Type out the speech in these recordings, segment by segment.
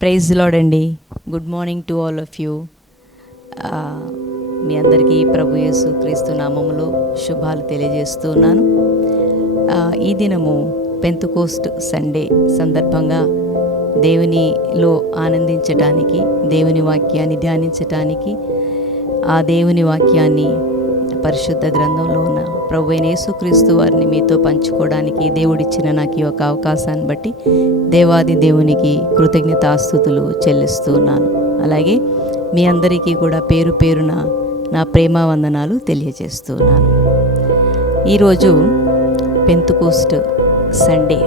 Praise Lord అండి. Good morning to all of you. మీ అందరికీ ప్రభు యేసు క్రీస్తు నామములో శుభాలు తెలియజేస్తూ ఉన్నాను. ఈ దినము పెంతెకోస్ట్ సండే సందర్భంగా దేవునిలో ఆనందించటానికి, దేవుని వాక్యాన్ని ధ్యానించటానికి, ఆ దేవుని వాక్యాన్ని పరిశుద్ధ గ్రంథంలో ఉన్న ప్రభు అయిన యేసుక్రీస్తు వారిని మీతో పంచుకోవడానికి దేవుడిచ్చిన నాకు ఈ ఒక అవకాశాన్ని బట్టి దేవాది దేవునికి కృతజ్ఞతాస్తుతులు చెల్లిస్తూ ఉన్నాను. అలాగే మీ అందరికీ కూడా పేరు పేరున నా ప్రేమ వందనాలు తెలియజేస్తూ ఉన్నాను. ఈరోజు పెంతెకోస్ట్ సండే.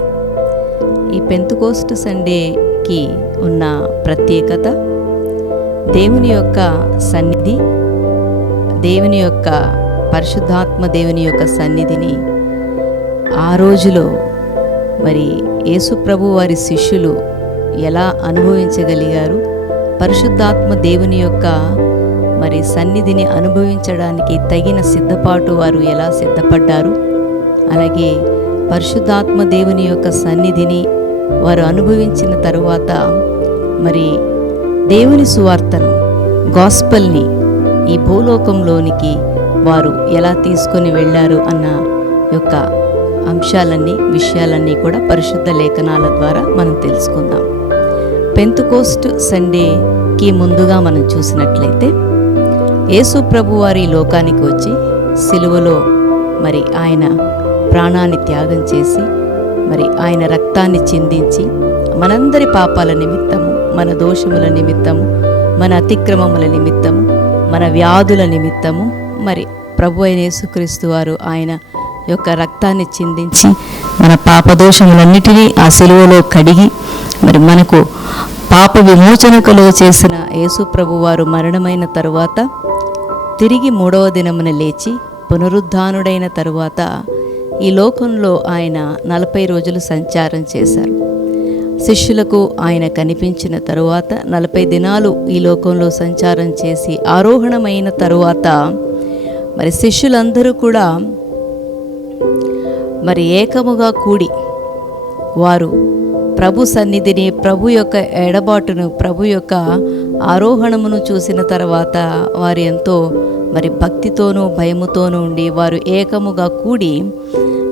ఈ పెంతెకోస్ట్ సండేకి ఉన్న ప్రత్యేకత, దేవుని యొక్క సన్నిధి, దేవుని యొక్క పరిశుద్ధాత్మ దేవుని యొక్క సన్నిధిని ఆ రోజులో మరి యేసు ప్రభు వారి శిష్యులు ఎలా అనుభవించగలిగారు, పరిశుద్ధాత్మ దేవుని యొక్క మరి సన్నిధిని అనుభవించడానికి తగిన సిద్ధపాటు వారు ఎలా సిద్ధపడ్డారు, అలాగే పరిశుద్ధాత్మ దేవుని యొక్క సన్నిధిని వారు అనుభవించిన తరువాత మరి దేవుని సువార్తను, గాస్పల్ని ఈ భూలోకంలోనికి వారు ఎలా తీసుకొని వెళ్ళారు అన్న యొక్క విషయాలన్నీ కూడా పరిశుద్ధ లేఖనాల ద్వారా మనం తెలుసుకుందాం. పెంతెకోస్ట్ సండేకి ముందుగా మనం చూసినట్లయితే యేసు ప్రభు వారి లోకానికి వచ్చి సిలువలో మరి ఆయన ప్రాణాన్ని త్యాగం చేసి మరి ఆయన రక్తాన్ని చిందించి మనందరి పాపాల నిమిత్తము, మన దోషముల నిమిత్తము, మన అతిక్రమముల నిమిత్తము, మన వ్యాధుల నిమిత్తము మరి ప్రభు అయిన యేసుక్రీస్తు వారు ఆయన యొక్క రక్తాన్ని చిందించి మన పాపదోషములన్నిటినీ ఆ సిలువలో కడిగి మరి మనకు పాప విమోచన కలుగ చేసిన యేసు ప్రభు వారు మరణమైన తరువాత తిరిగి 3వ దినమున లేచి పునరుద్ధానుడైన తరువాత ఈ లోకంలో ఆయన 40 రోజులు సంచారం చేశారు. శిష్యులకు ఆయన కనిపించిన తరువాత 40 దినాలు ఈ లోకంలో సంచారం చేసి ఆరోహణమైన తరువాత మరి శిష్యులందరూ కూడా మరి ఏకముగా కూడి వారు ప్రభు సన్నిధిని, ప్రభు యొక్క ఎడబాటును, ప్రభు యొక్క ఆరోహణమును చూసిన తర్వాత వారు ఎంతో మరి భక్తితోనూ భయముతోనూ ఉండి వారు ఏకముగా కూడి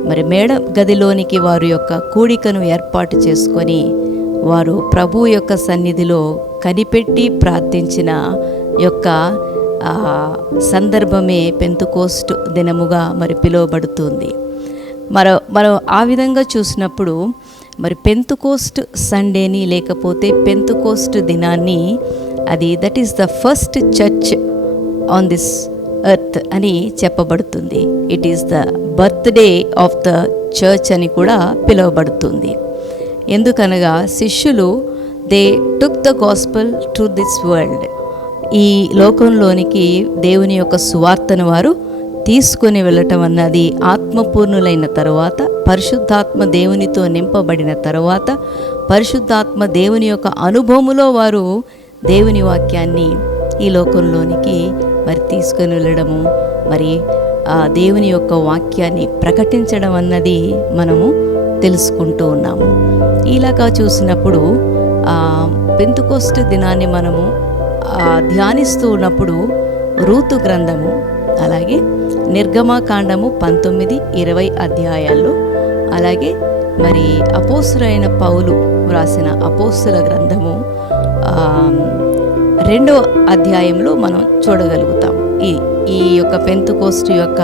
మరి మేడ గదిలోనికి వారి యొక్క కూడికను ఏర్పాటు చేసుకొని వారు ప్రభు యొక్క సన్నిధిలో కనిపెట్టి ప్రార్థించిన యొక్క సందర్భమే పెంతెకోస్ట్ దినముగా మరి పిలువబడుతుంది. మనం ఆ విధంగా చూసినప్పుడు మరి పెంతెకోస్ట్ సండేని లేకపోతే పెంతెకోస్ట్ దినాన్ని అది that is the first church on this earth అని చెప్పబడుతుంది. It is the birthday of the church అని కూడా పిలువబడుతుంది. ఎందుకనగా శిష్యులు they took the gospel to this world, ఈ లోకంలోనికి దేవుని యొక్క సువార్తను వారు తీసుకొని వెళ్ళటం అన్నది ఆత్మపూర్ణులైన తరువాత, పరిశుద్ధాత్మ దేవునితో నింపబడిన తరువాత, పరిశుద్ధాత్మ దేవుని యొక్క అనుభవములో వారు దేవుని వాక్యాన్ని ఈ లోకంలోనికి మరి తీసుకొని వెళ్ళడము, మరి ఆ దేవుని యొక్క వాక్యాన్ని ప్రకటించడం అన్నది మనము తెలుసుకుంటూ ఉన్నాము. ఇలాగా చూసినప్పుడు పెంతెకోస్ట్ దినాన్ని మనము ధ్యానిస్తూ ఉన్నప్పుడు రూతు గ్రంథము, అలాగే నిర్గమకాండము 19, 20 అధ్యాయాల్లో, అలాగే మరి అపోస్తులైన పౌలు వ్రాసిన అపోస్తుల గ్రంథము 2వ అధ్యాయంలో మనం చూడగలుగుతాం. ఈ యొక్క పెంతెకోస్ట్ యొక్క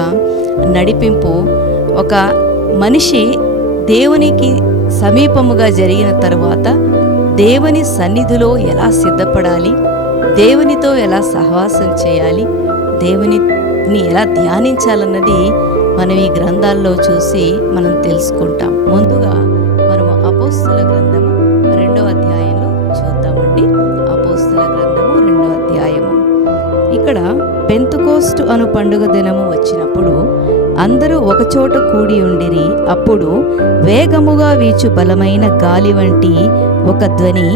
నడిపింపు ఒక మనిషి దేవునికి సమీపముగా జరిగిన తర్వాత దేవుని సన్నిధిలో ఎలా సిద్ధపడాలి, దేవునితో ఎలా సహవాసం చేయాలి, దేవునిని ఎలా ధ్యానించాలన్నది మనం ఈ గ్రంథాల్లో చూసి మనం తెలుసుకుంటాం. ముందుగా మనము అపోస్తుల గ్రంథము 2వ అధ్యాయంలో చూద్దామండి. అపోస్తుల గ్రంథము 2వ అధ్యాయము. ఇక్కడ పెంతెకోస్ట్ అను పండుగ దినము వచ్చినప్పుడు అందరూ ఒకచోట కూడి ఉండిరి. అప్పుడు వేగముగా వీచు బలమైన గాలి వంటి ఒక ధ్వని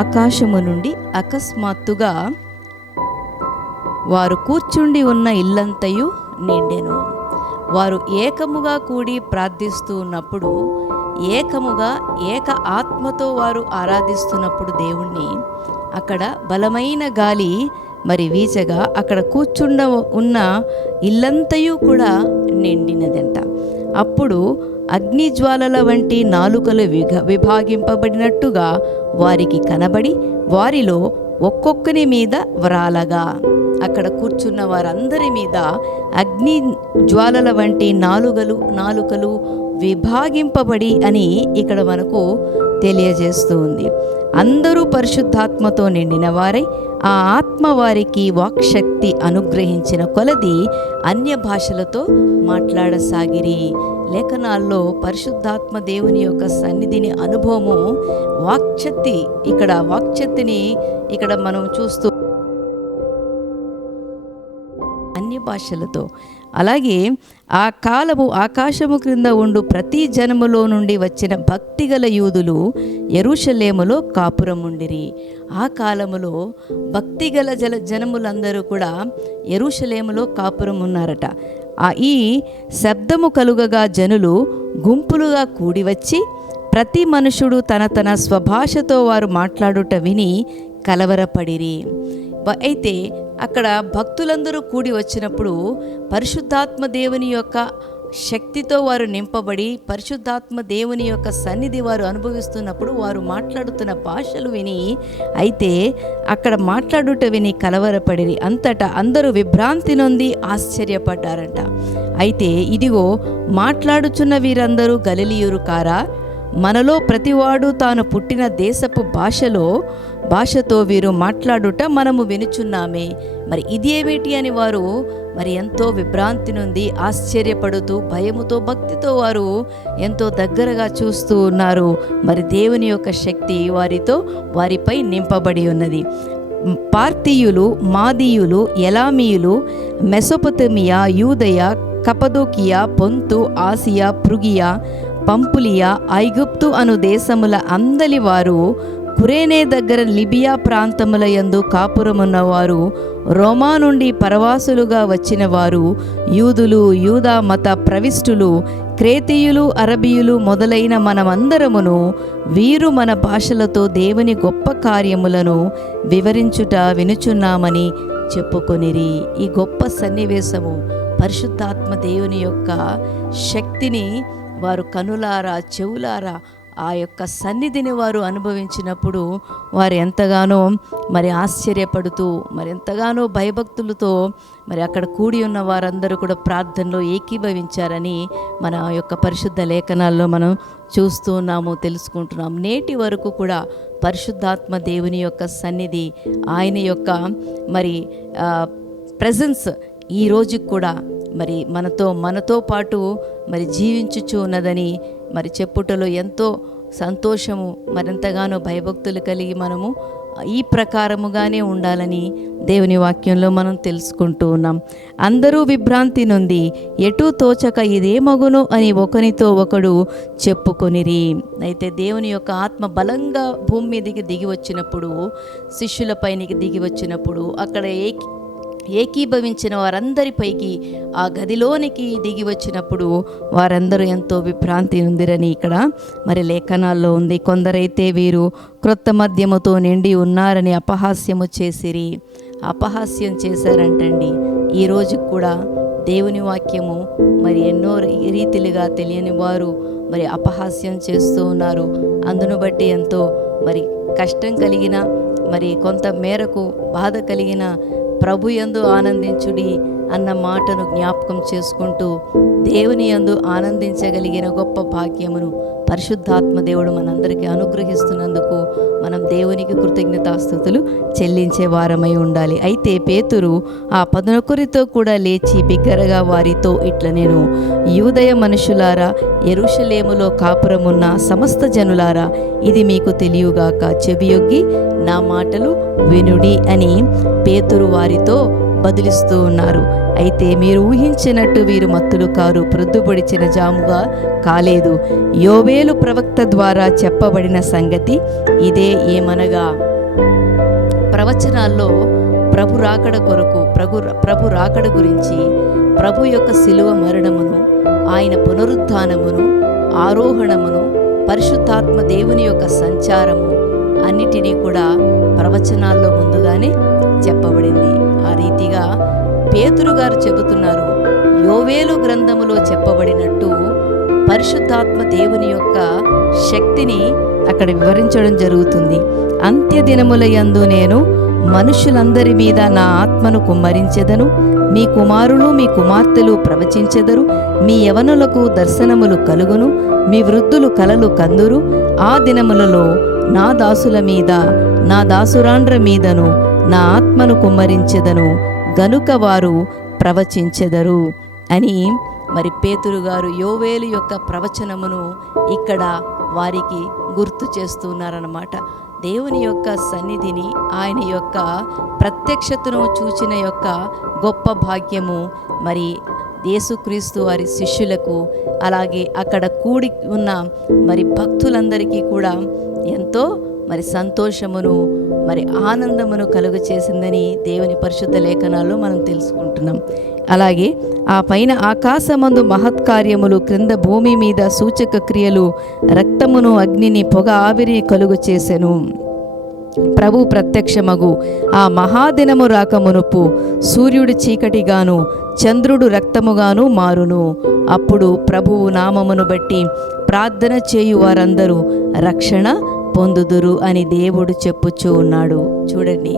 ఆకాశము నుండి అకస్మాత్తుగా వారు కూర్చుండి ఉన్న ఇల్లంతయు నిండెను. వారు ఏకముగా కూడి ప్రార్థిస్తూ ఉన్నప్పుడు ఏకముగా ఏక ఆత్మతో వారు ఆరాధిస్తున్నప్పుడు దేవుణ్ణి అక్కడ బలమైన గాలి మరి వీచగా అక్కడ ఉన్న ఇల్లంతయు కూడా నిండినదంట. అప్పుడు అగ్నిజ్వాలల వంటి నాలుకలు విభాగింపబడినట్టుగా వారికి కనబడి వారిలో ఒక్కొక్కని మీద వ్రాలగా, అక్కడ కూర్చున్న వారందరి మీద అగ్ని జ్వాలల వంటి నాలుకలు విభాగింపబడి అని ఇక్కడ మనకు తెలియజేస్తూ ఉంది. అందరూ పరిశుద్ధాత్మతో నిండిన వారై ఆ ఆత్మ వారికి వాక్శక్తి అనుగ్రహించిన కొలది అన్య భాషలతో మాట్లాడసాగిరి. లేఖనాల్లో పరిశుద్ధాత్మ దేవుని యొక్క సన్నిధిని అనుభవము వాక్శక్తిని ఇక్కడ మనం చూస్తూ అన్య భాషలతో. అలాగే ఆ కాలము ఆకాశము క్రింద ఉండు ప్రతి జనములో నుండి వచ్చిన భక్తిగల యూదులు యెరూషలేములో కాపురముండిరి. ఆ కాలములో భక్తిగల జనములందరూ కూడా యెరూషలేములో కాపురం ఉన్నారట. ఈ శబ్దము కలుగగా జనులు గుంపులుగా కూడి వచ్చి ప్రతి మనుషుడు తన తన స్వభాషతో వారు మాట్లాడుట విని కలవరపడిరి. అయితే అక్కడ భక్తులందరూ కూడి వచ్చినప్పుడు పరిశుద్ధాత్మ దేవుని యొక్క శక్తితో వారు నింపబడి పరిశుద్ధాత్మ దేవుని యొక్క సన్నిధి వారు అనుభవిస్తున్నప్పుడు వారు మాట్లాడుతున్న భాషలు విని, అయితే అక్కడ మాట్లాడుట విని కలవరపడిరి. అంతటా అందరూ విభ్రాంతి నొంది ఆశ్చర్యపడ్డారంట. అయితే ఇదిగో మాట్లాడుచున్న వీరందరూ గలిలీయులు కారా? మనలో ప్రతివాడు తాను పుట్టిన దేశపు భాషతో వీరు మాట్లాడుట మనము వినుచున్నామే, మరి ఇది ఏమిటి అని వారు మరి ఎంతో విభ్రాంతి నుండి ఆశ్చర్యపడుతూ భయముతో భక్తితో వారు ఎంతో దగ్గరగా చూస్తూ ఉన్నారు. మరి దేవుని యొక్క శక్తి వారిపై నింపబడి ఉన్నది. పార్తీయులు, మాదీయులు, ఎలామీయులు, మెసొపొతేమియా, యూదయ, కపదోకియా, పొంతు, ఆసియా, పృగియా, పంపులియా, ఐగుప్తు అను దేశముల అందలి వారు, కురేనే దగ్గర లిబియా ప్రాంతముల యందు కాపురమున్నవారు, రోమా నుండి పరవాసులుగా వచ్చిన వారు, యూదులు, యూదా మత ప్రవిష్టులు, క్రేతీయులు, అరబీయులు మొదలైన మనమందరమును వీరు మన భాషలతో దేవుని గొప్ప కార్యములను వివరించుట వినుచున్నామని చెప్పుకొనిరి. ఈ గొప్ప సన్నివేశము పరిశుద్ధాత్మ దేవుని యొక్క శక్తిని వారు కనులారా చెవులారా ఆ యొక్క సన్నిధిని వారు అనుభవించినప్పుడు వారు ఎంతగానో మరి ఆశ్చర్యపడుతూ మరి ఎంతగానో భయభక్తులతో మరి అక్కడ కూడి ఉన్న వారందరూ కూడా ప్రార్థనలో ఏకీభవించారని మన యొక్క పరిశుద్ధ లేఖనాల్లో మనం చూస్తూ ఉన్నాము, తెలుసుకుంటున్నాం. నేటి వరకు కూడా పరిశుద్ధాత్మ దేవుని యొక్క సన్నిధి, ఆయన యొక్క మరి ప్రెజెన్స్ ఈ రోజుకి కూడా మరి మనతో పాటు మరి జీవించుచు ఉన్నదని మరి చెప్పుటలో ఎంతో సంతోషము, మరింతగానో భయభక్తులు కలిగి మనము ఈ ప్రకారముగానే ఉండాలని దేవుని వాక్యంలో మనం తెలుసుకుంటూ ఉన్నాం. అందరూ విభ్రాంతి నుండి ఎటూ తోచక ఇదేమగును అని ఒకనితో ఒకడు చెప్పుకొనిరి. అయితే దేవుని యొక్క ఆత్మ బలంగా భూమి మీదకి దిగి వచ్చినప్పుడు, శిష్యుల పైనకి దిగి వచ్చినప్పుడు అక్కడ ఏకీభవించిన వారందరిపైకి ఆ గదిలోనికి దిగి వచ్చినప్పుడు వారందరూ ఎంతో విభ్రాంతి ఉందిరని ఇక్కడ మరి లేఖనాల్లో ఉంది. కొందరైతే వీరు క్రొత్త మద్యముతో నిండి ఉన్నారని అపహాస్యము చేసిరి. అపహాస్యం చేశారంటండి. ఈ రోజు కూడా దేవుని వాక్యము మరి ఎన్నో రీతిలుగా తెలియని వారు మరి అపహాస్యం చేస్తూ ఉన్నారు. అందును బట్టి ఎంతో మరి కష్టం కలిగిన, మరి కొంత మేరకు బాధ కలిగిన ప్రభు యందు ఆనందించుడి అన్న మాటను జ్ఞాపకం చేసుకుంటూ దేవుని యందు ఆనందించగలిగిన గొప్ప భాగ్యమును పరిశుద్ధాత్మ దేవుడు మనందరికీ అనుగ్రహిస్తున్నందుకు మనం దేవునికి కృతజ్ఞతాస్తుతులు చెల్లించే వారమై ఉండాలి. అయితే పేతురు ఆ 11 కూడా లేచి బిగ్గరగా వారితో ఇట్ల నేను, యూదయ మనుషులారా, యెరూషలేములో కాపురమున్న సమస్త జనులారా, ఇది మీకు తెలియగాక, చెవియొగ్గి నా మాటలు వినుడి అని పేతురు వారితో బదులిస్తూ ఉన్నారు. అయితే మీరు ఊహించినట్టు వీరు మత్తులు కారు, ప్రొద్దుపొడిచిన జాముగా కాలేదు. యోవేలు ప్రవక్త ద్వారా చెప్పబడిన సంగతి ఇదే. ఏమనగా ప్రవచనాల్లో ప్రభు రాకడ కొరకు, ప్రభు రాకడ గురించి, ప్రభు యొక్క శిలువ మరణమును, ఆయన పునరుద్ధానమును, ఆరోహణమును, పరిశుద్ధాత్మ దేవుని యొక్క సంచారము అన్నిటినీ కూడా ప్రవచనాల్లో ముందుగానే చెప్పబడింది. ఆ రీతిగా పేతురు గారు చెబుతున్నారు, యోవేలు గ్రంథములో చెప్పబడినట్టు పరిశుద్ధాత్మ దేవుని యొక్క శక్తిని అక్కడ వివరించడం జరుగుతుంది. అంత్య దినముల యందు నేను మనుషులందరి మీద నా ఆత్మను కుమ్మరించెదను, మీ కుమారులు మీ కుమార్తెలు ప్రవచించెదరు, మీ యవనులకు దర్శనములు కలుగును, మీ వృద్ధులు కలలు కందురు. ఆ దినములలో నా దాసుల మీద నా దాసురాండ్ర మీదను నా ఆత్మను కుమ్మరించెదను, గనుక వారు ప్రవచించెదరు అని మరి పేతురు గారు యోవేలు యొక్క ప్రవచనమును ఇక్కడ వారికి గుర్తు చేస్తున్నారన్నమాట. దేవుని యొక్క సన్నిధిని, ఆయన యొక్క ప్రత్యక్షతను చూచిన యొక్క గొప్ప భాగ్యము మరి యేసుక్రీస్తు వారి శిష్యులకు, అలాగే అక్కడ కూడి ఉన్న మరి భక్తులందరికీ కూడా ఎంతో మరి సంతోషమును మరి ఆనందమును కలుగ చేసిందని దేవుని పరిశుద్ధ లేఖనాల్లో మనం తెలుసుకుంటున్నాం. అలాగే ఆ పైన ఆకాశమందు మహత్కార్యములు, క్రింద భూమి మీద సూచక క్రియలు, రక్తమును అగ్నిని పొగ ఆవిరిని కలుగు చేసెను. ప్రభు ప్రత్యక్షమగు ఆ మహాదినము రాకమునుపు సూర్యుడు చీకటిగాను చంద్రుడు రక్తముగాను మారును. అప్పుడు ప్రభువు నామమును బట్టి ప్రార్థన చేయు వారందరూ రక్షణ పొందుదురు అని దేవుడు చెప్పుచూ ఉన్నాడు. చూడండి,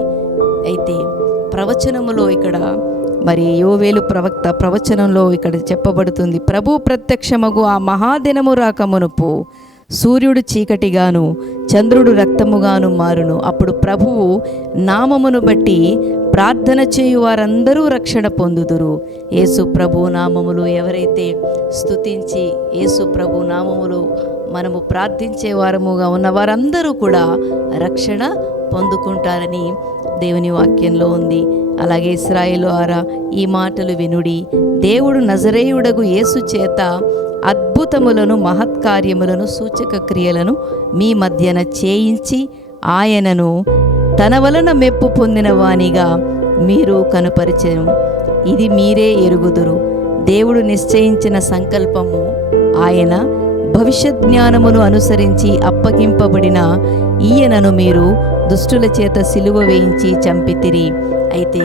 అయితే ప్రవచనములో ఇక్కడ మరి యోవేలు ప్రవక్త ప్రవచనంలో ఇక్కడ చెప్పబడుతుంది, ప్రభు ప్రత్యక్షమగు ఆ మహాదినము రాకమునుపు సూర్యుడు చీకటిగాను చంద్రుడు రక్తముగాను మారును. అప్పుడు ప్రభువు నామమును బట్టి ప్రార్థన చేయు వారందరూ రక్షణ పొందుదురు. యేసు ప్రభు నామములు ఎవరైతే స్తుతించి యేసు ప్రభు నామములు మనము ప్రార్థించే వారముగా ఉన్న వారందరూ కూడా రక్షణ పొందుకుంటారని దేవుని వాక్యంలో ఉంది. అలాగే ఇశ్రాయేలులారా ఈ మాటలు వినుడి, దేవుడు నజరేయుడగు యేసు చేత అద్భుతములను మహత్కార్యములను సూచక క్రియలను మీ మధ్యన చేయించి ఆయనను తన వలన మెప్పు పొందిన వానిగా మీరు కనుపరిచెను. ఇది మీరే ఎరుగుదురు. దేవుడు నిశ్చయించిన సంకల్పము ఆయన భవిష్యత్ జ్ఞానమును అనుసరించి అప్పగింపబడిన ఈయనను మీరు దుష్టుల చేత సిలువ వేయించి చంపితిరి. అయితే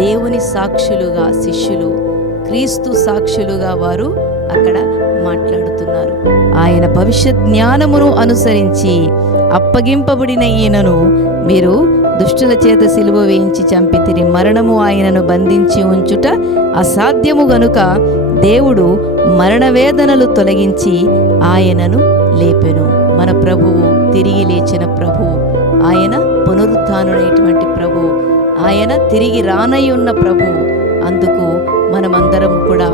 దేవుని సాక్షులుగా శిష్యులు, క్రీస్తు సాక్షులుగా వారు అక్కడ మాట్లాడుతున్నారు. ఆయన భవిష్యత్ జ్ఞానమును అనుసరించి అప్పగింపబడిన ఈయనను మీరు దుష్టుల చేత సిలువ వేయించి చంపితిరి. మరణము ఆయనను బంధించి ఉంచుట అసాధ్యము గనుక దేవుడు మరణ వేదనలు తొలగించి ఆయనను లేపెను. మన ప్రభువు తిరిగి లేచిన ప్రభువు, ఆయన పునరుత్థానుడైనటువంటి ప్రభువు, ఆయన తిరిగి రానయ్యున్న ప్రభువు. అందుకు మనమందరము కూడా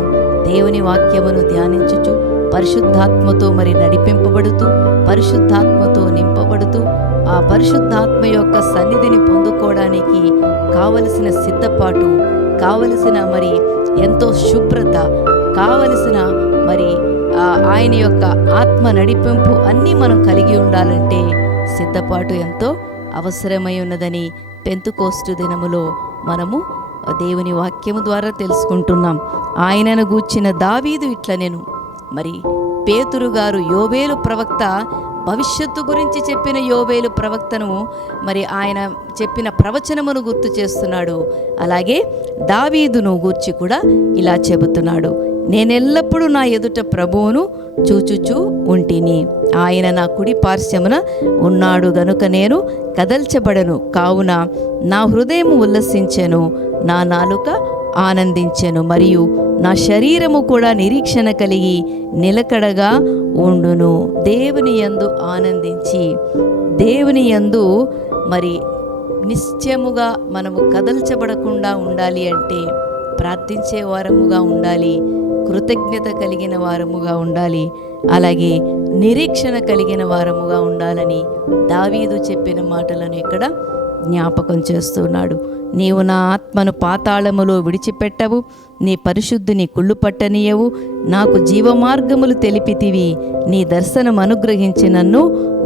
దేవుని వాక్యమును ధ్యానించుచు పరిశుద్ధాత్మతో మరి నడిపింపబడుతూ పరిశుద్ధాత్మతో నింపబడుతూ ఆ పరిశుద్ధాత్మ యొక్క సన్నిధిని పొందుకోవడానికి కావలసిన సిద్ధపాటు, కావలసిన మరి ఎంతో శుభ్రత, కావలసిన మరి ఆయన యొక్క ఆత్మ నడిపింపు అన్నీ మనం కలిగి ఉండాలంటే సిద్ధపాటు ఎంతో అవసరమై ఉన్నదని పెంతుకోస్తు దినములో మనము దేవుని వాక్యము ద్వారా తెలుసుకుంటున్నాం. ఆయనను గూర్చిన దావీదు ఇట్లనెను. మరి పేతురు గారు యోవేలు ప్రవక్త భవిష్యత్తు గురించి చెప్పిన యోవేలు ప్రవక్తను మరి ఆయన చెప్పిన ప్రవచనమును గుర్తు చేస్తున్నాడు. అలాగే దావీదును గూర్చి కూడా ఇలా చెబుతున్నాడు, నేనెల్లప్పుడూ నా ఎదుట ప్రభువును చూచుచూ ఉంటిని, ఆయన నా కుడి పార్శ్వమున ఉన్నాడు గనుక నేను కదల్చబడను. కావున నా హృదయం ఉల్లసించెను, నా నాలుక ఆనందించెను, మరియు నా శరీరము కూడా నిరీక్షణ కలిగి నిలకడగా ఉండును. దేవుని యందు ఆనందించి, దేవుని యందు మరి నిశ్చయముగా మనము కదల్చబడకుండా ఉండాలి అంటే ప్రార్థించే వారముగా ఉండాలి, కృతజ్ఞత కలిగిన వారముగా ఉండాలి, అలాగే నిరీక్షణ కలిగిన వారముగా ఉండాలని దావీదు చెప్పిన మాటలను ఇక్కడ జ్ఞాపకం చేస్తున్నాడు. నీవు నా ఆత్మను పాతాళములో విడిచిపెట్టవు, నీ పరిశుద్ధిని కుళ్ళు పట్టనీయవు, నాకు జీవమార్గములు తెలిపితివి, నీ దర్శనం అనుగ్రహించి నన్ను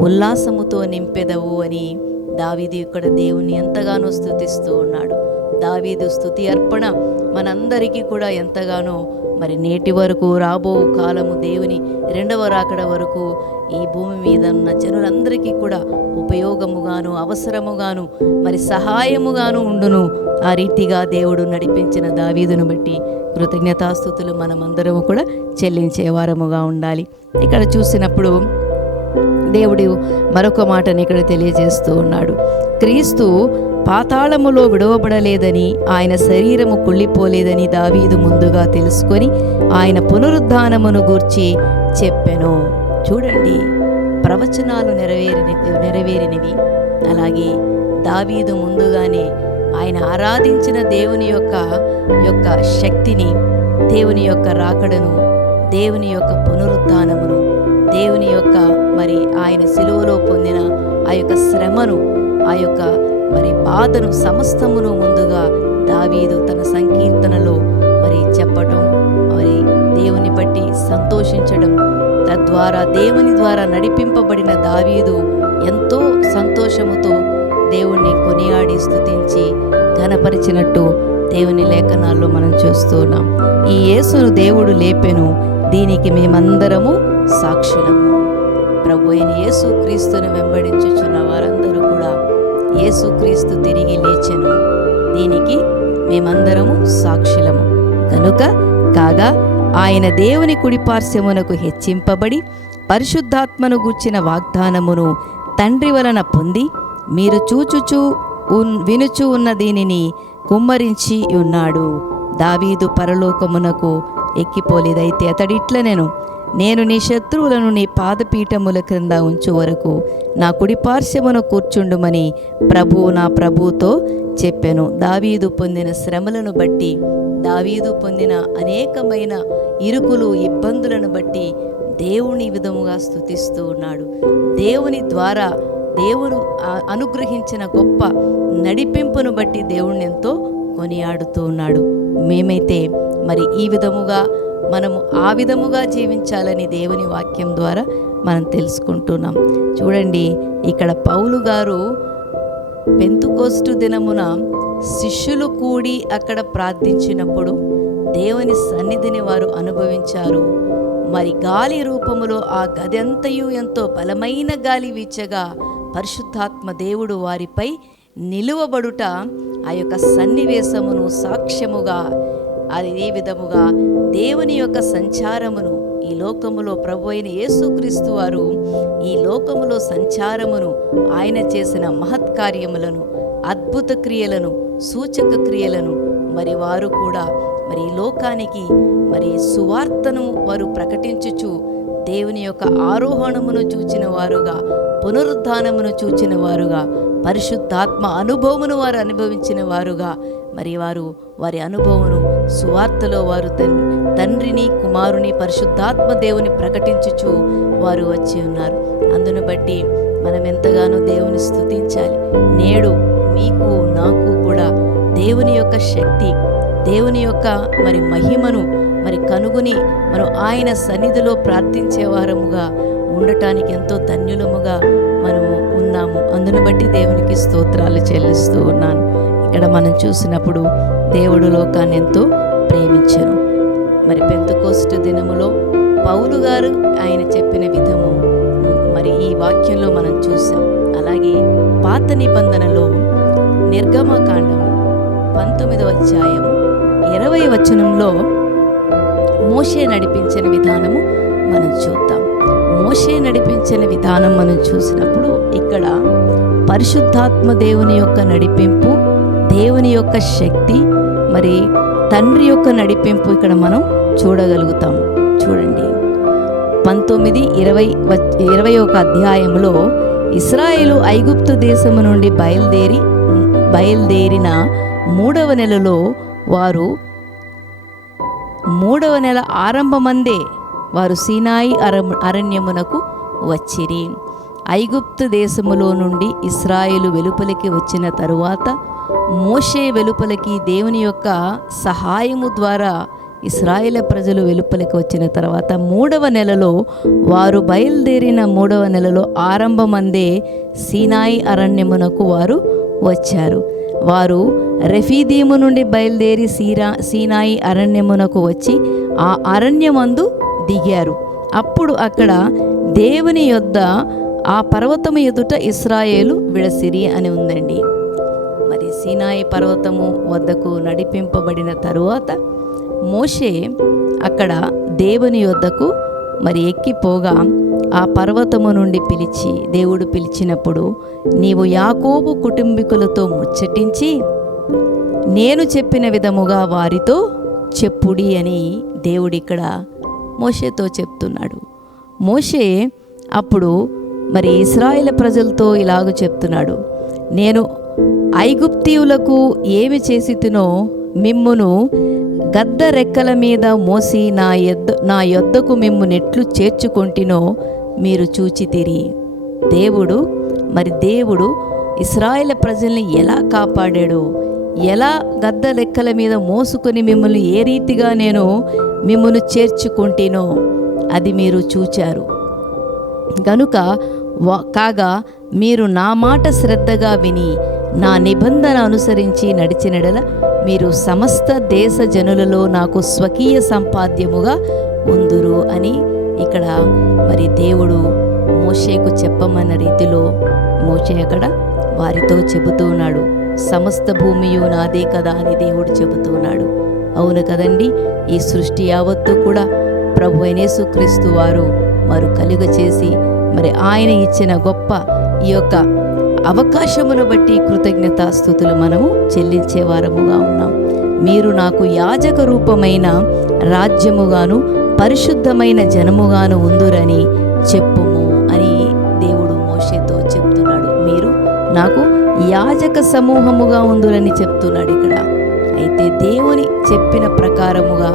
ఉల్లాసముతో నింపెదవు అని దావీదు ఇక్కడ దేవుని ఎంతగానో స్తుతిస్తూ ఉన్నాడు. దావీదు స్తుతి అర్పణ మనందరికీ కూడా ఎంతగానో మరి నేటి వరకు రాబో కాలము దేవుని రెండవ రాకడ వరకు ఈ భూమి మీద ఉన్న జనులందరికీ కూడా ఉపయోగముగాను అవసరముగాను మరి సహాయముగాను ఉండును. ఆ రీతిగా దేవుడు నడిపించిన దావీదును బట్టి కృతజ్ఞతాస్తుతులు మనమందరము కూడా చెల్లించే వారముగా ఉండాలి. ఇక్కడ చూసినప్పుడు దేవుడు మరొక మాటని ఇక్కడ తెలియజేస్తూ ఉన్నాడు. క్రీస్తు పాతాళములో విడవబడలేదని, ఆయన శరీరము కుళ్ళిపోలేదని దావీదు ముందుగా తెలుసుకొని ఆయన పునరుద్ధానమును గూర్చి చెప్పెను. చూడండి, ప్రవచనాలు నెరవేరినవి. అలాగే దావీదు ముందుగానే ఆయన ఆరాధించిన దేవుని యొక్క శక్తిని, దేవుని యొక్క రాకడను, దేవుని యొక్క పునరుద్ధానమును, దేవుని యొక్క మరి ఆయన సిలువలో పొందిన ఆ యొక్క శ్రమను, ఆ యొక్క మరి బాధను సమస్తమును ముందుగా దావీదు తన సంకీర్తనలో మరి చెప్పటం, మరి దేవుని బట్టి సంతోషించడం, తద్వారా దేవుని ద్వారా నడిపింపబడిన దావీదు ఎంతో సంతోషముతో దేవుణ్ణి కొనియాడి స్తుతించి ఘనపరిచినట్టు దేవుని లేఖనాల్లో మనం చూస్తూ ఉన్నాం. ఈ యేసును దేవుడు లేపెను, దీనికి మేమందరము సాక్షులము. ప్రభు అయిన యేసు క్రీస్తుని వెంబడించుచున్న వారందరూ కూడా యేసుక్రీస్తు తిరిగి లేచెను, దీనికి మేమందరము సాక్షులము. కనుక కాగా ఆయన దేవుని కుడిపార్శ్వమునకు హెచ్చింపబడి పరిశుద్ధాత్మను గూర్చిన వాగ్దానమును తండ్రి వలన పొంది మీరు వినుచు ఉన్న దీనిని కుమ్మరించి ఉన్నాడు. దావీదు పరలోకమునకు ఎక్కిపోలేదైతే అతడిట్లనెను, నేను నీ శత్రువులను నీ పాదపీఠముల క్రింద ఉంచు వరకు నా కుడిపార్శ్వమున కూర్చుండుమని ప్రభువు నా ప్రభువుతో చెప్పెను. దావీదు పొందిన శ్రమలను బట్టి, దావీదు పొందిన అనేకమైన ఇరుకులు ఇబ్బందులను బట్టి దేవుని విధముగా స్తుతిస్తూ ఉన్నాడు. దేవుని ద్వారా దేవుడు అనుగ్రహించిన గొప్ప నడిపింపును బట్టి దేవుణ్ణి ఎంతో కొనియాడుతూ ఉన్నాడు. మేమైతే మరి ఈ విధముగా మనము ఆ విధముగా జీవించాలని దేవుని వాక్యం ద్వారా మనం తెలుసుకుంటున్నాం. చూడండి, ఇక్కడ పౌలు గారు పెంతుకోస్తు దినమున శిష్యులు కూడి అక్కడ ప్రార్థించినప్పుడు దేవుని సన్నిధిని వారు అనుభవించారు. మరి గాలి రూపములో ఆ గదంతయు ఎంతో బలమైన గాలి వీచగా పరిశుద్ధాత్మ దేవుడు వారిపై నిలువబడుట ఆ యొక్క సన్నివేశమును సాక్ష్యముగా, అదే విధముగా దేవుని యొక్క సంచారమును ఈ లోకములో ప్రభు అయిన యేసుక్రీస్తు వారు ఈ లోకములో సంచారమును, ఆయన చేసిన మహత్కార్యములను, అద్భుత క్రియలను, సూచక క్రియలను మరి వారు కూడా మరి లోకానికి మరి సువార్తను వారు ప్రకటించుచు దేవుని యొక్క ఆరోహణమును చూచిన వారుగా, పునరుద్ధానమును చూచిన వారుగా, పరిశుద్ధాత్మ అనుభవమును వారు అనుభవించిన వారుగా, మరి వారి అనుభవమును సువార్తలో వారు తండ్రిని, కుమారుని, పరిశుద్ధాత్మ దేవుని ప్రకటించుచు వారు వచ్చి ఉన్నారు. అందును బట్టి మనం ఎంతగానో దేవుని స్తుతించాలి. నేడు మీకు నాకు కూడా దేవుని యొక్క శక్తి, దేవుని యొక్క మరి మహిమను మరి కనుగొని మనం ఆయన సన్నిధిలో ప్రార్థించే వారముగా ఉండటానికి ఎంతో ధన్యులముగా మనము ఉన్నాము. అందును బట్టి దేవునికి స్తోత్రాలు చెల్లిస్తూ ఉన్నాను. ఇక్కడ మనం చూసినప్పుడు దేవుడు లోకాన్ని ఎంతో ప్రేమించెను. మరి పెంతెకోస్తు దినములో పౌలు గారు ఆయన చెప్పిన విధము మరి ఈ వాక్యంలో మనం చూసాం. అలాగే పాత నిబంధనలో నిర్గమకాండము 19వ అధ్యాయము 20వ వచనంలో మోషే నడిపించిన విధానము మనం చూద్దాం. మోషే నడిపించిన విధానం మనం చూసినప్పుడు ఇక్కడ పరిశుద్ధాత్మ దేవుని యొక్క నడిపింపు, దేవుని యొక్క శక్తి, మరి తండ్రి యొక్క నడిపింపు ఇక్కడ మనం చూడగలుగుతాం. చూడండి, 19-21 అధ్యాయంలో ఇశ్రాయేలు ఐగుప్తు దేశము నుండి బయలుదేరిన 3వ నెలలో వారు 3వ నెల ఆరంభమందే వారు సీనాయి అరణ్యమునకు వచ్చిరి. ఐగుప్తు దేశములో నుండి ఇశ్రాయేలు వెలుపలికి వచ్చిన తరువాత మోషే వెలుపలికి దేవుని యొక్క సహాయము ద్వారా ఇశ్రాయేలు ప్రజలు వెలుపలికి వచ్చిన తర్వాత 3వ నెలలో వారు బయలుదేరిన 3వ నెలలో ఆరంభమందే సీనాయి అరణ్యమునకు వారు వచ్చారు. వారు రెఫీదీము నుండి బయలుదేరి సీనాయి అరణ్యమునకు వచ్చి ఆ అరణ్యమందు దిగారు. అప్పుడు అక్కడ దేవుని యొద్ద ఆ పర్వతము ఎదుట ఇశ్రాయేలు విడసిరి అని ఉందండి. మరి సీనాయి పర్వతము వద్దకు నడిపింపబడిన తరువాత మోషే అక్కడ దేవుని యొద్దకు మరి ఎక్కిపోగా ఆ పర్వతము నుండి దేవుడు పిలిచినప్పుడు, నీవు యాకోబు కుటుంబీకులతో ముచ్చటించి నేను చెప్పిన విధముగా వారితో చెప్పుడి అని దేవుడు ఇక్కడ మోషేతో చెప్తున్నాడు. మోషే అప్పుడు మరి ఇశ్రాయేలు ప్రజలతో ఇలాగ చెప్తున్నాడు, నేను ఐగుప్తీయులకు ఏమి చేసితినో మిమ్మును గద్ద రెక్కల మీద మోసి నా యొద్దకు మిమ్ము నెట్లు చేర్చుకొంటినో మీరు చూచితిరి. దేవుడు ఇశ్రాయేలు ప్రజల్ని ఎలా కాపాడాడో, ఎలా గద్ద రెక్కల మీద మోసుకొని మిమ్మల్ని ఏ రీతిగా నేను మిమ్మల్ని చేర్చుకుంటేనో అది మీరు చూచారు. కాగా మీరు నా మాట శ్రద్ధగా విని నా నిబంధన అనుసరించి నడిచినడల మీరు సమస్త దేశ జనులలో నాకు స్వకీయ సంపాద్యముగా ఉందురు అని ఇక్కడ మరి దేవుడు మోషేకు చెప్పమన్న రీతిలో మోషే అక్కడ వారితో చెబుతూ ఉన్నాడు. సమస్త భూమియు నాదే కదా అని దేవుడు చెబుతున్నాడు. అవును కదండి, ఈ సృష్టి యావత్తు కూడా ప్రభు అయిన యేసుక్రీస్తు వారు కలుగ చేసి మరి ఆయన ఇచ్చిన గొప్ప ఈ యొక్క అవకాశమును బట్టి కృతజ్ఞతాస్తుతులు మనము చెల్లించే వారముగా ఉన్నాం. మీరు నాకు యాజక రూపమైన రాజ్యముగాను పరిశుద్ధమైన జనముగాను ఉందురని చెప్పుము అని దేవుడు మోషేతో చెప్తున్నాడు. మీరు నాకు యాజక సమూహముగా ఉందురని చెప్తున్నాడు ఇక్కడ. అయితే దేవుని చెప్పిన ప్రకారముగా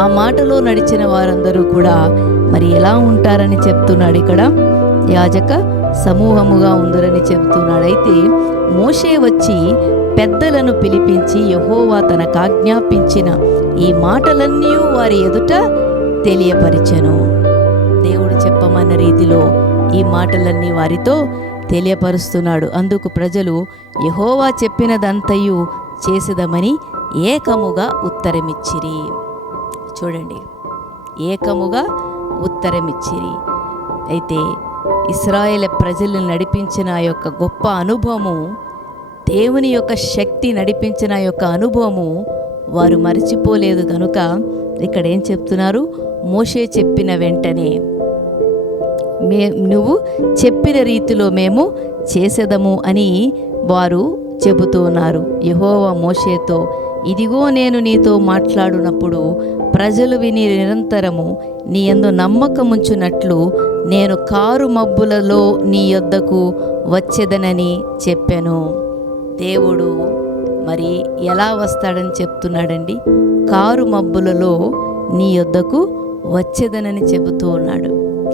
ఆ మాటలో నడిచిన వారందరూ కూడా మరి ఎలా ఉంటారని చెప్తున్నాడు ఇక్కడ, యాజక సమూహముగా ఉందరని చెబుతున్నాడు. అయితే మోషే వచ్చి పెద్దలను పిలిపించి యెహోవా తనకు ఆజ్ఞాపించిన ఈ మాటలన్నీ వారి ఎదుట తెలియపరిచెను. దేవుడు చెప్పమన్న రీతిలో ఈ మాటలన్నీ వారితో తెలియపరుస్తున్నాడు. అందుకు ప్రజలు యెహోవా చెప్పినదంతయు చేసేదమని ఏకముగా ఉత్తరమిచ్చిరి. చూడండి, ఏకముగా ఉత్తరమిచ్చిరి. అయితే ఇశ్రాయేలు ప్రజలను నడిపించిన ఆ యొక్క గొప్ప అనుభవము, దేవుని యొక్క శక్తి నడిపించిన ఆ యొక్క అనుభవము వారు మరచిపోలేదు. కనుక ఇక్కడ ఏం చెప్తున్నారు, మోషే చెప్పిన వెంటనే నువ్వు చెప్పిన రీతిలో మేము చేసేదము అని వారు చెబుతున్నారు. యెహోవా మోషేతో, ఇదిగో నేను నీతో మాట్లాడునప్పుడు ప్రజలు విని నిరంతరము నీ యందు నమ్మకముంచునట్లు నేను కారు మబ్బులలో నీ యొద్దకు వచ్చేదనని చెప్పాను. దేవుడు మరి ఎలా వస్తాడని చెప్తున్నాడండి, కారు మబ్బులలో నీ యొద్దకు వచ్చేదనని చెబుతూ ఉన్నాడు.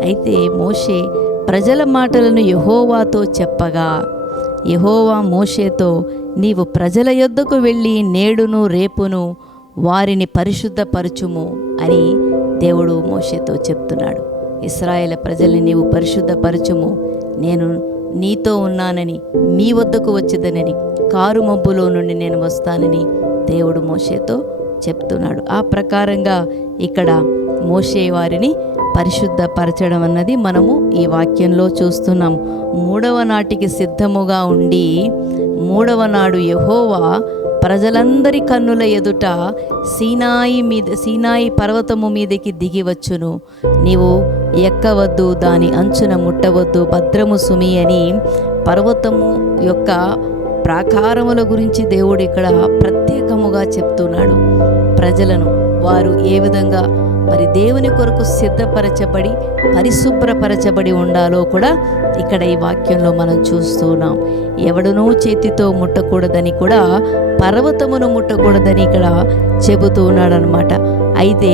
అయితే మోషే ప్రజల మాటలను యెహోవాతో చెప్పగా యెహోవా మోషేతో, నీవు ప్రజల యొద్దకు వెళ్ళి నేడును రేపును వారిని పరిశుద్ధపరచుము అని దేవుడు మోషేతో చెప్తున్నాడు. ఇశ్రాయేలు ప్రజల్ని నీవు పరిశుద్ధపరచుము, నేను నీతో ఉన్నానని, మీ వద్దకు వచ్చేదనని, కారు మబ్బులో నుండి నేను వస్తానని దేవుడు మోషేతో చెప్తున్నాడు. ఆ ప్రకారంగా ఇక్కడ మోషే వారిని పరిశుద్ధపరచడం అన్నది మనము ఈ వాక్యంలో చూస్తున్నాం. 3వ నాటికి సిద్ధముగా ఉండి 3వ నాడు యెహోవా ప్రజలందరి కన్నుల ఎదుట సీనాయి పర్వతము మీదకి దిగి వచ్చును. నీవు ఎక్కవద్దు, దాని అంచున ముట్టవద్దు, భద్రము సుమి అని పర్వతము యొక్క ప్రాకారముల గురించి దేవుడు ఇక్కడ ప్రత్యేకముగా చెప్తున్నాడు. ప్రజలను వారు ఏ విధంగా మరి దేవుని కొరకు సిద్ధపరచబడి పరిశుభ్రపరచబడి ఉండాలో కూడా ఇక్కడ ఈ వాక్యంలో మనం చూస్తున్నాం. ఎవడునూ చేతితో ముట్టకూడదని కూడా, పర్వతమును ముట్టకూడదని ఇక్కడ చెబుతూ ఉన్నాడనమాట. అయితే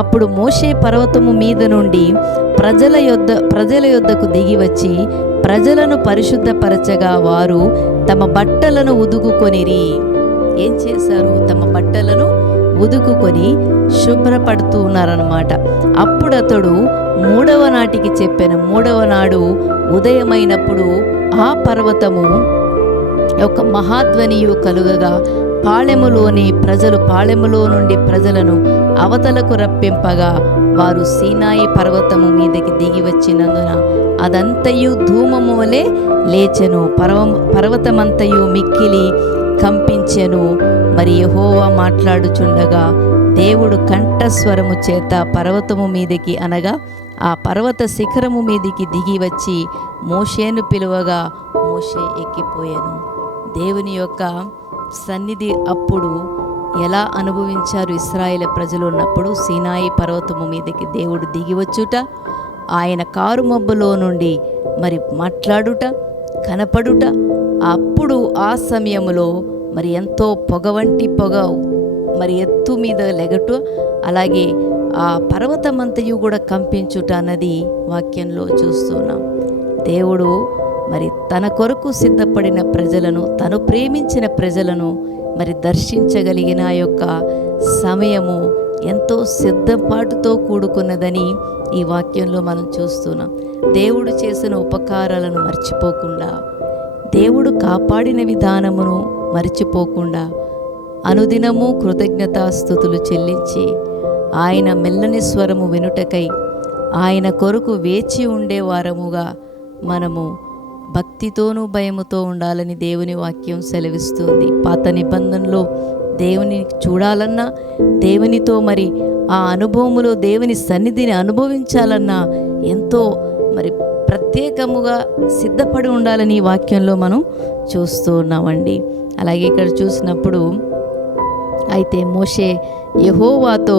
అప్పుడు మోషే పర్వతము మీద నుండి ప్రజల యొద్దకు దిగి వచ్చి ప్రజలను పరిశుద్ధపరచగా వారు తమ బట్టలను ఉదుకుకొనిరి. ఏం చేశారు? తమ బట్టలను ఉదుకుకొని శుభ్రపడుతూ ఉన్నారనమాట. అప్పుడు అతడు 3వ నాటికి చెప్పాను. 3వ నాడు ఉదయమైనప్పుడు ఆ పర్వతము ఒక మహాధ్వనియు కలుగగా పాళెములో నుండి ప్రజలను అవతలకు రప్పింపగా వారు సీనాయి పర్వతము మీదకి దిగి వచ్చినందున అదంతయు ధూమము వలె లేచెను, పర్వతమంతయు మిక్కిలి కంపించెను. మరి యెహోవా మాట్లాడుచుండగా దేవుడు కంఠస్వరము చేత పర్వతము మీదకి అనగా ఆ పర్వత శిఖరము మీదికి దిగి వచ్చి మోషేను పిలువగా మోషే ఎక్కిపోయాను. దేవుని యొక్క సన్నిధి అప్పుడు ఎలా అనుభవించారు ఇశ్రాయేలు ప్రజలు ఉన్నప్పుడు? సీనాయి పర్వతము మీదకి దేవుడు దిగివచ్చుట, ఆయన కారుమబ్బులో నుండి మరి మాట్లాడుట, కనపడుట, అప్పుడు ఆ సమయంలో మరి ఎంతో పొగ మరి ఎత్తు మీద లెగట, అలాగే ఆ పర్వతమంతయు కూడా కంపించుట అన్నది వాక్యంలో చూస్తున్నాం. దేవుడు మరి తన కొరకు సిద్ధపడిన ప్రజలను, తను ప్రేమించిన ప్రజలను మరి దర్శించగలిగిన యొక్క సమయము ఎంతో సిద్ధపాటుతో కూడుకున్నదని ఈ వాక్యంలో మనం చూస్తున్నాం. దేవుడు చేసిన ఉపకారాలను మర్చిపోకుండా, దేవుడు కాపాడిన విధానమును మర్చిపోకుండా అనుదినము కృతజ్ఞతాస్తుతులు చెల్లించి ఆయన మెల్లని స్వరము వినుటకై ఆయన కొరకు వేచి ఉండేవారముగా మనము భక్తితోనూ భయముతో ఉండాలని దేవుని వాక్యం సెలవిస్తుంది. పాత నిబంధనలో దేవుని చూడాలన్నా, దేవునితో మరి ఆ అనుభవములో దేవుని సన్నిధిని అనుభవించాలన్నా ఎంతో మరి ప్రత్యేకముగా సిద్ధపడి ఉండాలని ఈ వాక్యంలో మనం చూస్తూ ఉన్నామండి. అలాగే ఇక్కడ చూసినప్పుడు అయితే మోషే యెహోవాతో,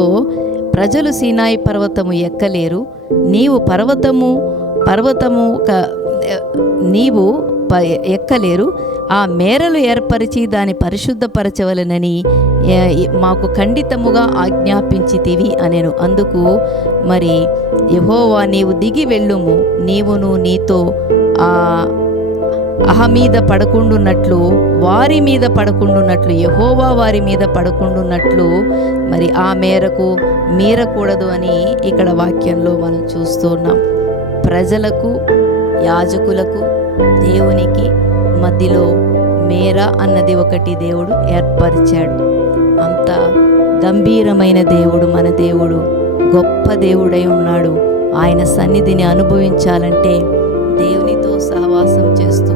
ప్రజలు సీనాయి పర్వతము ఎక్కలేరు, నీవు ఎక్కలేరు, ఆ మేరలు ఏర్పరిచి దాన్ని పరిశుద్ధపరచవలనని మాకు ఖండితముగా ఆజ్ఞాపించితివి అనెను. అందుకు మరి యెహోవా, నీవు దిగి వెళ్ళుము, నీవును నీతో మీద పడకుండున్నట్లు, వారి మీద పడకుండున్నట్లు, యెహోవా వారి మీద పడకుండున్నట్లు మరి ఆ మేరకు మీరకూడదు అని ఇక్కడ వాక్యంలో మనం చూస్తున్నాం. ప్రజలకు, యాజకులకు, దేవునికి మధ్యలో మేర అన్నది ఒకటి దేవుడు ఏర్పరిచాడు. అంత గంభీరమైన దేవుడు మన దేవుడు, గొప్ప దేవుడై ఉన్నాడు. ఆయన సన్నిధిని అనుభవించాలంటే దేవునితో సహవాసం చేస్తూ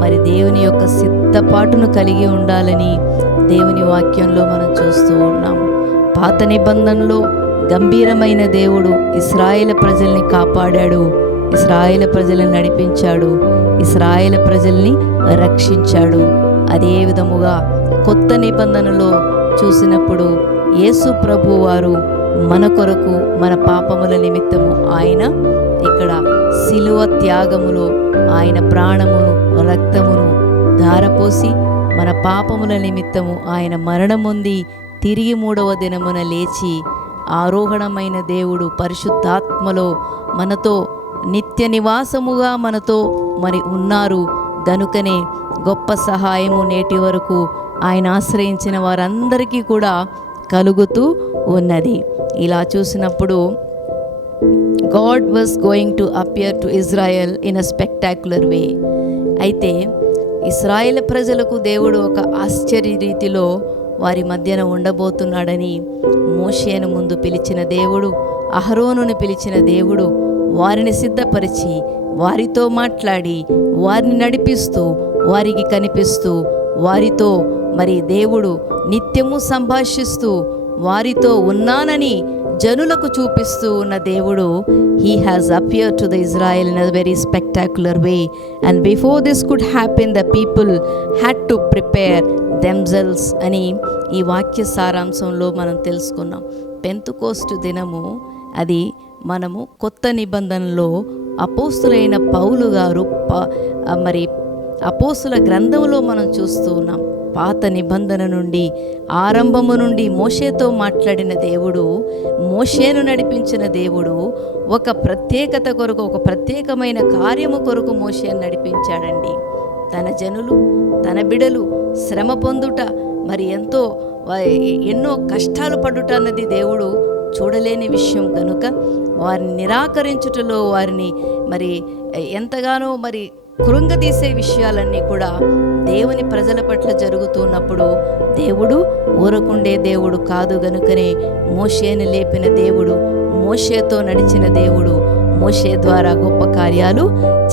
మరి దేవుని యొక్క సిద్ధపాటును కలిగి ఉండాలని దేవుని వాక్యంలో మనం చూస్తూ ఉన్నాం. పాత నిబంధనలో గంభీరమైన దేవుడు ఇశ్రాయేలు ప్రజల్ని కాపాడాడు, ఇశ్రాయేలు ప్రజల్ని నడిపించాడు, ఇశ్రాయేలు ప్రజల్ని రక్షించాడు. అదే విధముగా కొత్త నిబంధనలో చూసినప్పుడు యేసు ప్రభు వారు మన కొరకు, మన పాపముల నిమిత్తము ఆయన ఇక్కడ సిలువ త్యాగములో ఆయన ప్రాణమును, రక్తమును ధారపోసి మన పాపముల నిమిత్తము ఆయన మరణముంది తిరిగి 3వ దినమున లేచి ఆరోహణమైన దేవుడు పరిశుద్ధాత్మలో మనతో నిత్య నివాసముగా మనతో మరి ఉన్నారు. గనుకనే గొప్ప సహాయము నేటి వరకు ఆయన ఆశ్రయించిన వారందరికీ కూడా కలుగుతూ ఉన్నది. ఇలా చూసినప్పుడు God was going to appear to Israel in a spectacular way. అయితే ఇశ్రాయేలు ప్రజలకు దేవుడు ఒక ఆశ్చర్య రీతిలో వారి మధ్యన ఉండబోతున్నాడని మోషేను ముందు పిలిచిన దేవుడు, అహరోనును పిలిచిన దేవుడు వారిని సిద్ధపరిచి, వారితో మాట్లాడి, వారిని నడిపిస్తూ, వారికి కనిపిస్తూ, వారితో మరి దేవుడు నిత్యము సంభాషిస్తూ వారితో ఉన్నానని జనులకు చూపిస్తూ ఉన్న దేవుడు, he has appeared to the Israel in a very spectacular way, and before this could happen the people had to prepare themselves అని ఈ వాక్య సారాంశంలో మనం తెలుసుకున్నాం. పెంతెకోస్తు దినము అది మనము కొత్త నిబంధనలో అపోస్తులైన పౌలు గారు మరి అపోస్తుల గ్రంథంలో మనం చూస్తూ ఉన్నాం. పాత నిబంధన నుండి, ఆరంభము నుండి మోషేతో మాట్లాడిన దేవుడు, మోషేను నడిపించిన దేవుడు ఒక ప్రత్యేకత కొరకు, ఒక ప్రత్యేకమైన కార్యము కొరకు మోషేను నడిపించాడండి. తన జనులు, తన బిడలు శ్రమ పొందుట, మరి ఎన్నో కష్టాలు పడుట అన్నది దేవుడు చూడలేని విషయం కనుక వారిని నిరాకరించుటలో, వారిని మరి ఎంతగానో మరి కృంగదీసే విషయాలన్నీ కూడా దేవుని ప్రజల పట్ల జరుగుతున్నప్పుడు దేవుడు ఊరకుండే దేవుడు కాదు గనుకనే మోషేను లేపిన దేవుడు, మోషేతో నడిచిన దేవుడు, మోషే ద్వారా గొప్ప కార్యాలు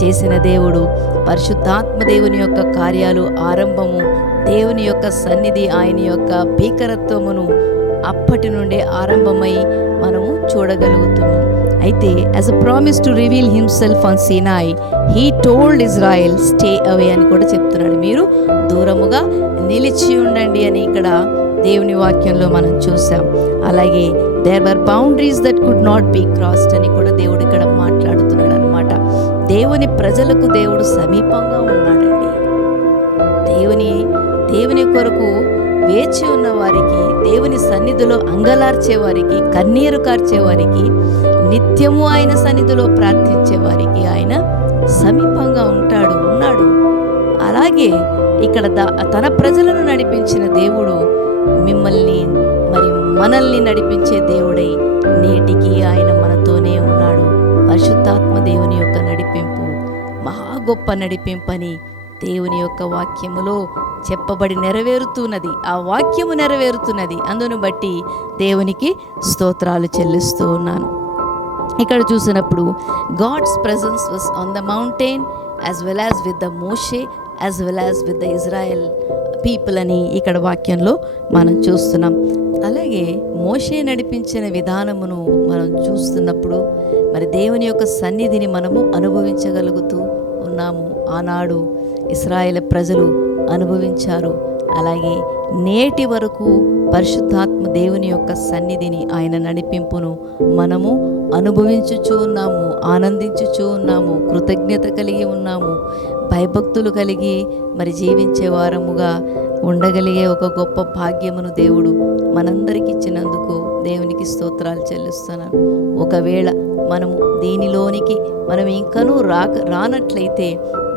చేసిన దేవుడు. పరిశుద్ధాత్మ దేవుని యొక్క కార్యాలు ఆరంభము, దేవుని యొక్క సన్నిధి, ఆయన యొక్క భీకరత్వమును అప్పటి నుండే ఆరంభమై మనము చూడగలుగుతున్నాం. అయితే as a promise to reveal himself on Sinai he told Israel stay away అని కూడా చెప్తున్నాడు. మీరు దూరముగా నిలిచి ఉండండి అని ఇక్కడ దేవుని వాక్యంలో మనం చూసాం. అలాగే there were boundaries that could not be crossed అని కూడా దేవుడు ఇక్కడ మాట్లాడుతున్నాడు అనమాట. దేవుని ప్రజలకు దేవుడు సమీపంగా ఉన్నాడండి. దేవుని కొరకు వేచి ఉన్న వారికి, దేవుని సన్నిధిలో అంగలార్చే వారికి, కన్నీరు కార్చే వారికి, నిత్యము ఆయన సన్నిధిలో ప్రార్థించే వారికి ఆయన సమీపంగా ఉన్నాడు. అలాగే ఇక్కడ తన ప్రజలను నడిపించిన దేవుడు మిమ్మల్ని మనల్ని నడిపించే దేవుడై నేటికి ఆయన మనతోనే ఉన్నాడు. పరిశుద్ధాత్మ దేవుని యొక్క నడిపింపు మహా గొప్ప నడిపింపని దేవుని యొక్క వాక్యములో చెప్పబడి నెరవేరుతున్నది. ఆ వాక్యము నెరవేరుతున్నది. అందును బట్టి దేవునికి స్తోత్రాలు చెల్లిస్తూ ఉన్నాను. ఇక్కడ చూసినప్పుడు God's presence was on the mountain as well as with the Moshe as well as with the Israel people అని ఇక్కడ వాక్యంలో మనం చూస్తున్నాం. అలాగే మోషే నడిపించిన విధానమును మనం చూస్తున్నప్పుడు దేవుని యొక్క సన్నిధిని మనము అనుభవించగలుగుతూ ఉన్నాము. ఆనాడు ఇశ్రాయేలు ప్రజలు అనుభవించారు. అలాగే నేటి వరకు పరిశుద్ధాత్మ దేవుని యొక్క సన్నిధిని, ఆయన నడిపింపును మనము అనుభవించుచూ ఉన్నాము, ఆనందించుచూ ఉన్నాము, కృతజ్ఞత కలిగి ఉన్నాము, భయభక్తులు కలిగి జీవించే వారముగా ఉండగలిగే ఒక గొప్ప భాగ్యమును దేవుడు మనందరికి ఇచ్చినందుకు దేవునికి స్తోత్రాలు చెల్లిస్తున్నాను. ఒకవేళ మనము దీనిలోనికి ఇంకనూ రానట్లయితే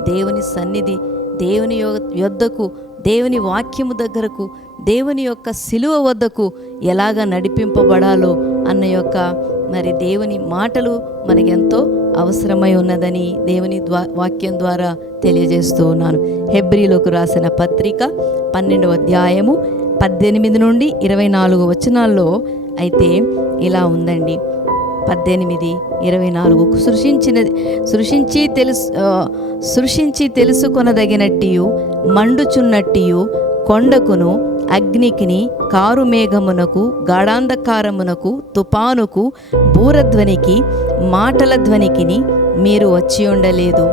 దేవుని సన్నిధి, దేవుని యొద్దకు, దేవుని వాక్యము దగ్గరకు, దేవుని యొక్క సిలువ వద్దకు ఎలాగ నడిపింపబడాలో అన్న యొక్క దేవుని మాటలు మనకెంతో అవసరమై ఉన్నదని దేవుని వాక్యం ద్వారా తెలియజేస్తూ ఉన్నాను. హెబ్రీలకు రాసిన పత్రిక 12వ అధ్యాయము 18 నుండి 24 వచనాల్లో అయితే ఇలా ఉందండి. 18-24 సృష్టించి తెలుసుకొనదగినట్టియు మండుచున్నట్టియు కొండకును అగ్నికిని కారు మేఘమునకు గాఢాంధకారమునకు తుపానుకు బూరధ్వనికి మాటల ధ్వనికిని మీరు వచ్చి ఉండలేదు.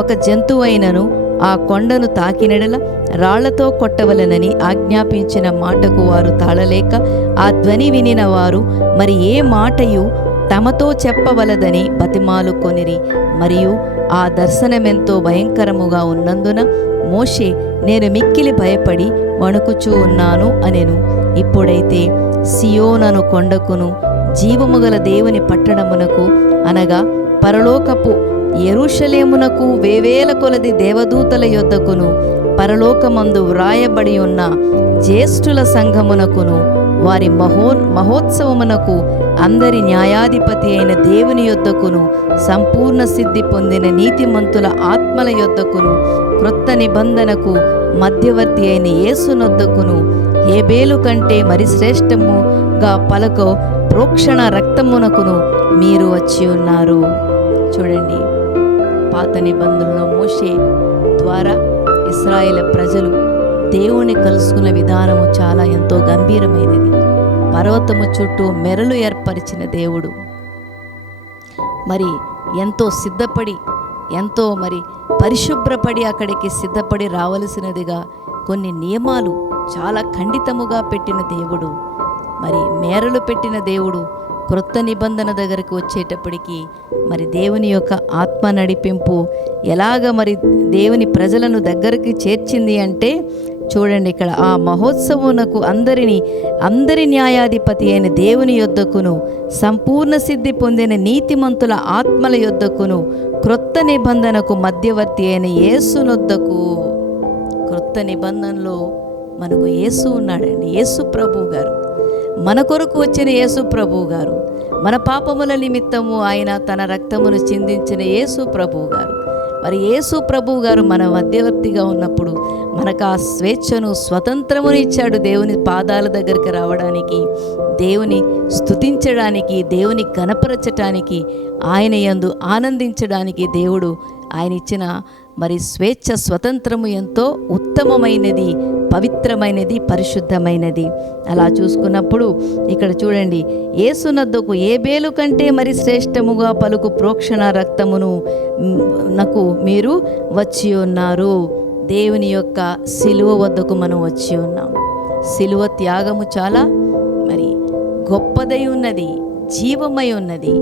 ఒక జంతువైనను ఆ కొండను తాకినెడల రాళ్లతో కొట్టవలనని ఆజ్ఞాపించిన మాటకు వారు తాళలేక ఆ ధ్వని వినిన వారు ఏ మాటయు తమతో చెప్పవలదని బతిమాలు కొనిరి. మరియు ఆ దర్శనమెంతో భయంకరముగా ఉన్నందున మోషే నేను మిక్కిలి భయపడి వణుకుచూ ఉన్నాను అనెను. ఇప్పుడైతే సియోనను కొండకును జీవముగల దేవుని పట్టణమునకు అనగా పరలోకపు యెరూషలేమునకు వేవేల కొలది దేవదూతల యొద్దకును పరలోకమందు వ్రాయబడి ఉన్న జ్యేష్ఠుల సంఘమునకును వారి మహోత్సవమునకు అందరి న్యాయాధిపతి అయిన దేవుని యొద్దకును సంపూర్ణ సిద్ధి పొందిన నీతిమంతుల ఆత్మల యొద్దకును క్రొత్త నిబంధనకు మధ్యవర్తి అయిన యేసునొద్దకును హేబేలు కంటే శ్రేష్టముగా పలకో ప్రోక్షణ రక్తమునకును మీరు వచ్చి ఉన్నారు. చూడండి, పాత నిబంధనలో మోషే ద్వారా ఇశ్రాయేలు ప్రజలు దేవుని కలుసుకున్న విధానము చాలా ఎంతో గంభీరమైనది. పర్వతము చుట్టూ మెరలు ఏర్పరిచిన దేవుడు ఎంతో సిద్ధపడి, ఎంతో పరిశుభ్రపడి అక్కడికి సిద్ధపడి రావలసినదిగా కొన్ని నియమాలు చాలా ఖండితముగా పెట్టిన దేవుడు, మేరలు పెట్టిన దేవుడు క్రొత్త నిబంధన దగ్గరకు వచ్చేటప్పటికి దేవుని యొక్క ఆత్మ నడిపింపు ఎలాగ దేవుని ప్రజలను దగ్గరికి చేర్చింది అంటే చూడండి, ఇక్కడ ఆ మహోత్సవమునకు అందరి న్యాయాధిపతి అయిన దేవుని యొద్దకును సంపూర్ణ సిద్ధి పొందిన నీతిమంతుల ఆత్మల యొద్దకును క్రొత్త నిబంధనకు మధ్యవర్తి అయిన యేసునొద్దకు. క్రొత్త నిబంధనలో మనకు యేసు ఉన్నాడండి. యేసు ప్రభువు గారు, మన కొరకు వచ్చిన యేసు ప్రభువు గారు, మన పాపముల నిమిత్తము ఆయన తన రక్తమును చిందించిన యేసు ప్రభువు గారు, మరి యేసు ప్రభువు గారు మన మధ్యవర్తిగా ఉన్నప్పుడు మనకు ఆ స్వేచ్ఛను, స్వతంత్రమును ఇచ్చాడు. దేవుని పాదాల దగ్గరికి రావడానికి, దేవుని స్తుతించడానికి, దేవుని కనపరచటానికి, ఆయన యందు ఆనందించడానికి దేవుడు ఆయన ఇచ్చిన మరి స్వేచ్ఛ, స్వతంత్రము ఎంతో ఉత్తమమైనది, పవిత్రమైనది, పరిశుద్ధమైనది. అలా చూసుకున్నప్పుడు ఇక్కడ చూడండి, యేసునద్దకు ఏబేలు కంటే మరి శ్రేష్టముగా పలుకు ప్రోక్షణ రక్తమును నాకు మీరు వచ్చి ఉన్నారు. దేవుని యొక్క సిలువ వద్దకు మనం వచ్చి ఉన్నాం. సిలువ త్యాగము చాలా మరి గొప్పదై ఉన్నది, జీవమై ఉన్నది.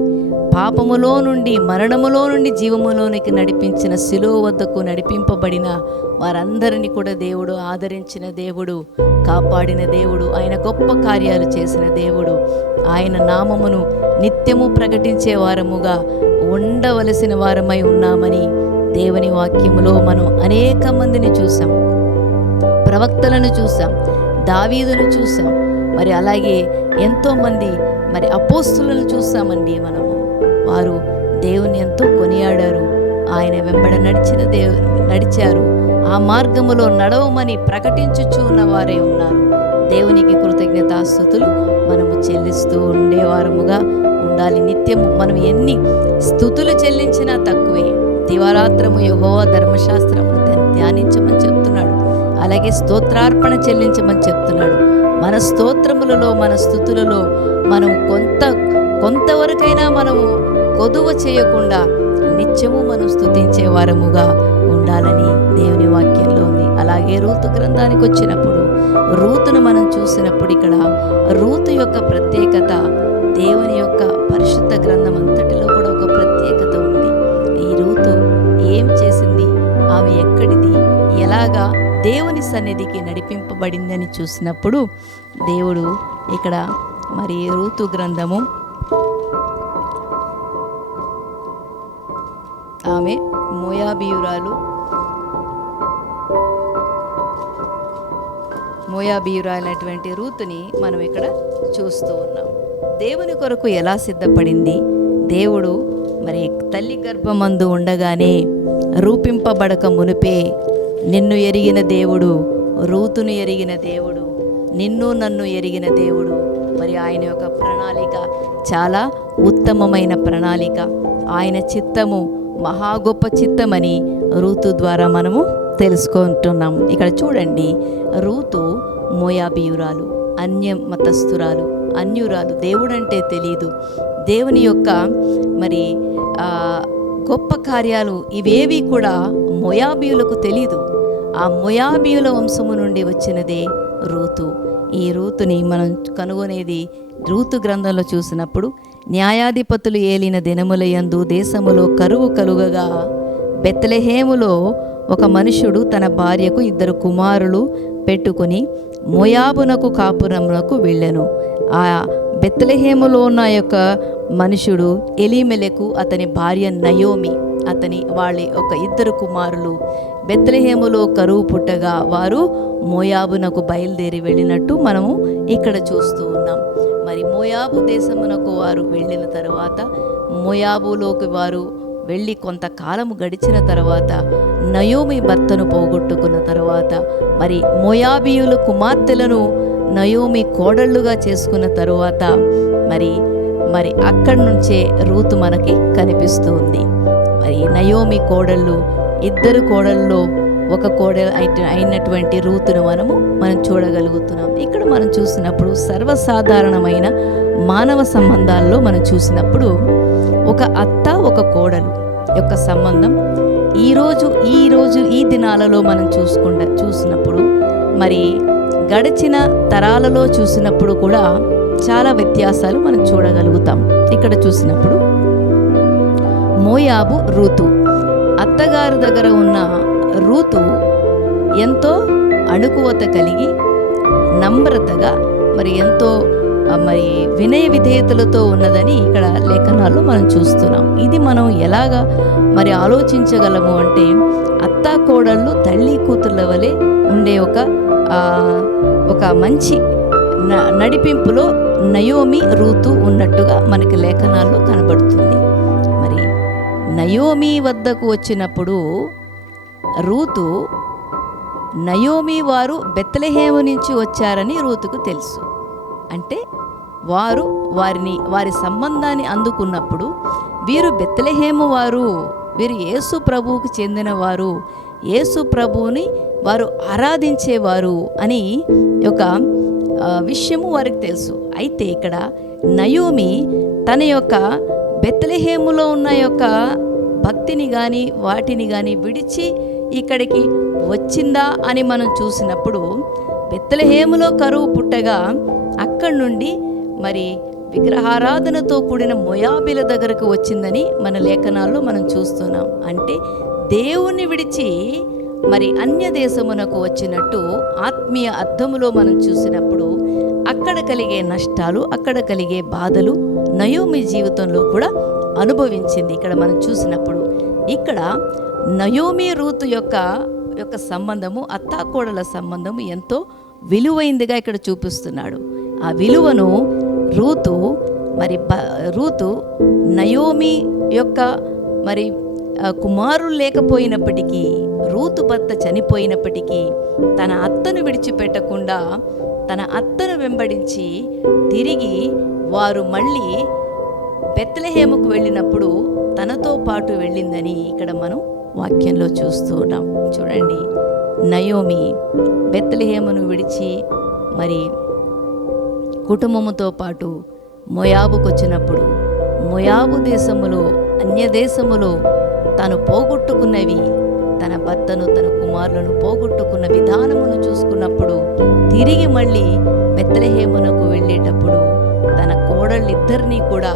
పాపములో నుండి, మరణములో నుండి జీవములోనికి నడిపించిన సిలువ వద్దకు నడిపింపబడిన వారందరినీ కూడా దేవుడు ఆదరించిన దేవుడు, కాపాడిన దేవుడు, ఆయన గొప్ప కార్యాలు చేసిన దేవుడు. ఆయన నామమును నిత్యము ప్రకటించే వారముగా ఉండవలసిన వారమై ఉన్నామని దేవుని వాక్యములో మనం అనేక మందిని చూసాం. ప్రవక్తలను చూసాం, దావీదును చూసాం, మరి అలాగే ఎంతోమంది మరి అపోస్తులను చూసామండి మనము. వారు దేవుని ఎంతో కొనియాడారు, ఆయన వెంబడ నడిచారు, ఆ మార్గములో నడవమని ప్రకటించుచూ ఉన్న వారే ఉన్నారు. దేవునికి కృతజ్ఞతాస్తుతులు మనము చెల్లిస్తూ ఉండేవారముగా ఉండాలి. నిత్యము మనం ఎన్ని స్తుతులు చెల్లించినా తక్కువే. దివారాత్రము యెహోవా ధర్మశాస్త్రమును ధ్యానించమని చెప్తున్నాడు. అలాగే స్తోత్రార్పణ చెల్లించమని చెప్తున్నాడు. మన స్తోత్రములలో, మన స్తుతులలో మనం కొంతవరకైనా మనము కొదువ చేయకుండా నిత్యము మనం స్తుతించే వారముగా ఉండాలని దేవుని వాక్యంలో ఉంది. అలాగే రూతు గ్రంథానికి వచ్చినప్పుడు, రూతును మనం చూసినప్పుడు ఇక్కడ రూతు యొక్క ప్రత్యేకత, దేవుని యొక్క పరిశుద్ధ గ్రంథం అంతటిలో కూడా ఒక ప్రత్యేకత ఉంది. ఈ రూతు ఏం చేసింది, ఆమె ఎక్కడిది, ఎలాగా దేవుని సన్నిధికి నడిపింపబడిందని చూసినప్పుడు దేవుడు ఇక్కడ మరి రూతు గ్రంథము, ఆమె మోయాబీయురాలైనటువంటి రూతుని మనం ఇక్కడ చూస్తూ ఉన్నాం. దేవుని కొరకు ఎలా సిద్ధపడింది, దేవుడు మరి తల్లి గర్భమందు ఉండగానే రూపింపబడక మునిపే నిన్ను ఎరిగిన దేవుడు, రూతును ఎరిగిన దేవుడు, నిన్ను నన్ను ఎరిగిన దేవుడు. మరి ఆయన యొక్క ప్రణాళిక చాలా ఉత్తమమైన ప్రణాళిక. ఆయన చిత్తము మహా గొప్ప చిత్తమని రూతు ద్వారా మనము తెలుసుకుంటున్నాము. ఇక్కడ చూడండి, రూతు మోయాబీయురాలు, అన్య మతస్థురాలు, అన్యురాలు, దేవుడంటే తెలీదు. దేవుని యొక్క మరి గొప్ప కార్యాలు ఇవేవి కూడా మోయాబీయులకు తెలీదు. ఆ మోయాబీయుల వంశము నుండి వచ్చినదే రూతు. ఈ రూతుని మనం కనుగొనేది రూతు గ్రంథంలో చూసినప్పుడు, న్యాయాధిపతులు ఏలిన దినములయందు దేశములో కరువు కలుగగా బెత్లెహేములో ఒక మనుషుడు తన భార్యకు 2 కుమారులు పెట్టుకుని మోయాబునకు కాపురమునకు వెళ్ళెను. ఆ బెత్లెహేములో ఉన్న యొక్క మనుషుడు ఎలీమెలెకు, అతని భార్య నయోమి, వాళ్ళ ఒక 2 కుమారులు బెత్లెహేములో కరువు పుట్టగా వారు మోయాబునకు బయలుదేరి వెళ్ళినట్టు మనము ఇక్కడ చూస్తూ ఉన్నాం. మరి మోయాబు దేశమునకు వారు వెళ్ళిన తర్వాత, మోయాబులోకి వారు వెళ్ళి కొంతకాలము గడిచిన తర్వాత, నయోమి భర్తను పోగొట్టుకున్న తర్వాత, మరి మోయాబీయుల కుమార్తెలను నయోమి కోడళ్ళుగా చేసుకున్న తరువాత మరి అక్కడి నుంచే రూతు మనకి కనిపిస్తూ ఉంది. మరి నయోమి కోడళ్ళు, 2 కోడళ్ళలో ఒక కోడలు అయినటువంటి రూతును మనం చూడగలుగుతున్నాం. ఇక్కడ మనం చూసినప్పుడు సర్వసాధారణమైన మానవ సంబంధాల్లో మనం చూసినప్పుడు ఒక అత్త, ఒక కోడలు యొక్క సంబంధం ఈ దినాలలో మనం చూసినప్పుడు, మరి గడిచిన తరాలలో చూసినప్పుడు కూడా చాలా వ్యత్యాసాలు మనం చూడగలుగుతాం. ఇక్కడ చూసినప్పుడు మోయాబు రూతు, అత్తగారి దగ్గర ఉన్న రూతు ఎంతో అణుకువత కలిగి, నమ్రతగా, మరి ఎంతో వినయ విధేయతలతో ఉన్నదని ఇక్కడ లేఖనాల్లో మనం చూస్తున్నాం. ఇది మనం ఎలాగా ఆలోచించగలము అంటే, అత్తా కోడళ్ళు తల్లి కూతుర్ల వలె ఉండే ఒక మంచి నడిపింపులో నయోమి రూతు ఉన్నట్టుగా మనకి లేఖనాల్లో కనబడుతుంది. మరి నయోమి వద్దకు వచ్చినప్పుడు రూతు నయోమి వారు బెత్లెహేము నుంచి వచ్చారని రూతుకు తెలుసు. అంటే వారి సంబంధాన్ని అందుకున్నప్పుడు వీరు బెత్లెహేము వారు, వీరు యేసు ప్రభువుకు చెందినవారు, యేసు ప్రభువుని వారు ఆరాధించేవారు అని ఒక విషయము వారికి తెలుసు. అయితే ఇక్కడ నయోమి తన యొక్క బెత్లెహేములో ఉన్న యొక్క భక్తిని కానీ వాటిని కానీ విడిచి ఇక్కడికి వచ్చిందా అని మనం చూసినప్పుడు బెత్లెహేములో కరువు పుట్టగా అక్కడి నుండి మరి విగ్రహారాధనతో కూడిన మోయాబీల దగ్గరకు వచ్చిందని మన లేఖనాల్లో మనం చూస్తున్నాం. అంటే దేవుణ్ణి విడిచి మరి అన్య దేశమునకు వచ్చినట్టు ఆత్మీయ అర్థములో మనం చూసినప్పుడు అక్కడ కలిగే నష్టాలు, అక్కడ కలిగే బాధలు నయోమి జీవితంలో కూడా అనుభవించింది. ఇక్కడ మనం చూసినప్పుడు ఇక్కడ నయోమి రూతు యొక్క సంబంధము, అత్తాకోడల సంబంధము ఎంతో విలువైందిగా ఇక్కడ చూపిస్తున్నాడు. ఆ విలువను రూతు నయోమి యొక్క మరి కుమారులు లేకపోయినప్పటికీ, రూతు భర్త చనిపోయినప్పటికీ తన అత్తను విడిచిపెట్టకుండా తన అత్తను వెంబడించి తిరిగి వారు మళ్ళీ బెత్లెహేముకు వెళ్ళినప్పుడు తనతో పాటు వెళ్ళిందని ఇక్కడ మనం వాక్యంలో చూస్తూ ఉన్నాం. చూడండి, నయోమి బెత్లెహేమును విడిచి మరి కుటుంబముతో పాటు మోయాబుకు వచ్చినప్పుడు మోయాబు దేశములో, అన్య దేశములో తాను పోగొట్టుకున్నవి, తన భర్తను తన కుమారులను పోగొట్టుకున్న విధానమును చూసుకున్నప్పుడు తిరిగి మళ్ళీ బెత్లెహేమునకు వెళ్ళేటప్పుడు తన కోడళ్ళిద్దరినీ కూడా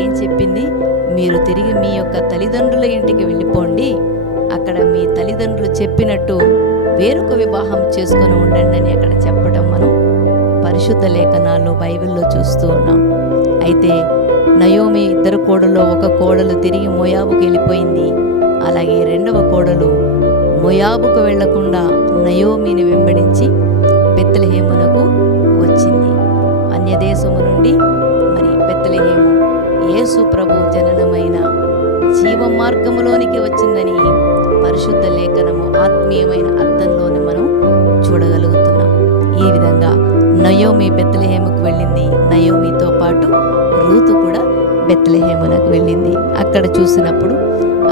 ఏం చెప్పింది? మీరు తిరిగి మీ యొక్క తల్లిదండ్రుల ఇంటికి వెళ్ళిపోండి, అక్కడ మీ తల్లిదండ్రులు చెప్పినట్టు వేరొక వివాహం చేసుకొని ఉండండి అని అక్కడ చెప్పడం మనం పరిశుద్ధ లేఖనాల్లో బైబిల్లో చూస్తూ ఉన్నాం. అయితే నయోమి ఇద్దరు కోడల్లో ఒక కోడలు తిరిగి మోయాబుకు వెళ్ళిపోయింది. అలాగే రెండవ కోడలు మోయాబుకు వెళ్లకుండా నయోమిని వెంబడించి బెత్లెహేమునకు వచ్చింది. అన్యదేశము నుండి మరి బెత్లెహేము యేసు ప్రభు జననమైన జీవ మార్గములోనికి వచ్చిందని పరిశుద్ధ లేఖనము ఆత్మీయమైన అర్థంలోనే మనం చూడగలుగుతున్నాం. ఈ విధంగా నయోమి బెత్లెహేముకు వెళ్ళింది. నయోమితో పాటు రూతు కూడా బెత్లెహేమునకు వెళ్ళింది. అక్కడ చూసినప్పుడు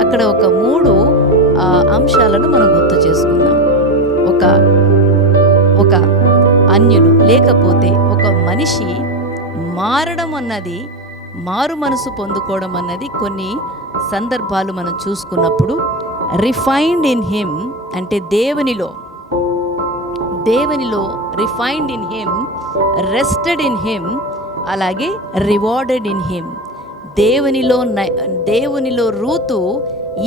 అక్కడ ఒక 3 అంశాలను మనం గుర్తు చేసుకుందాం. ఒక అన్యులు లేకపోతే ఒక మనిషి మారడం అన్నది, మారు మనసు పొందుకోవడం అన్నది కొన్ని సందర్భాలు మనం చూసుకున్నప్పుడు రిఫైన్డ్ ఇన్ హిమ్ అంటే దేవునిలో refined in him, rested in him, అలాగే రివార్డెడ్ ఇన్ హిమ్. దేవునిలో రూతు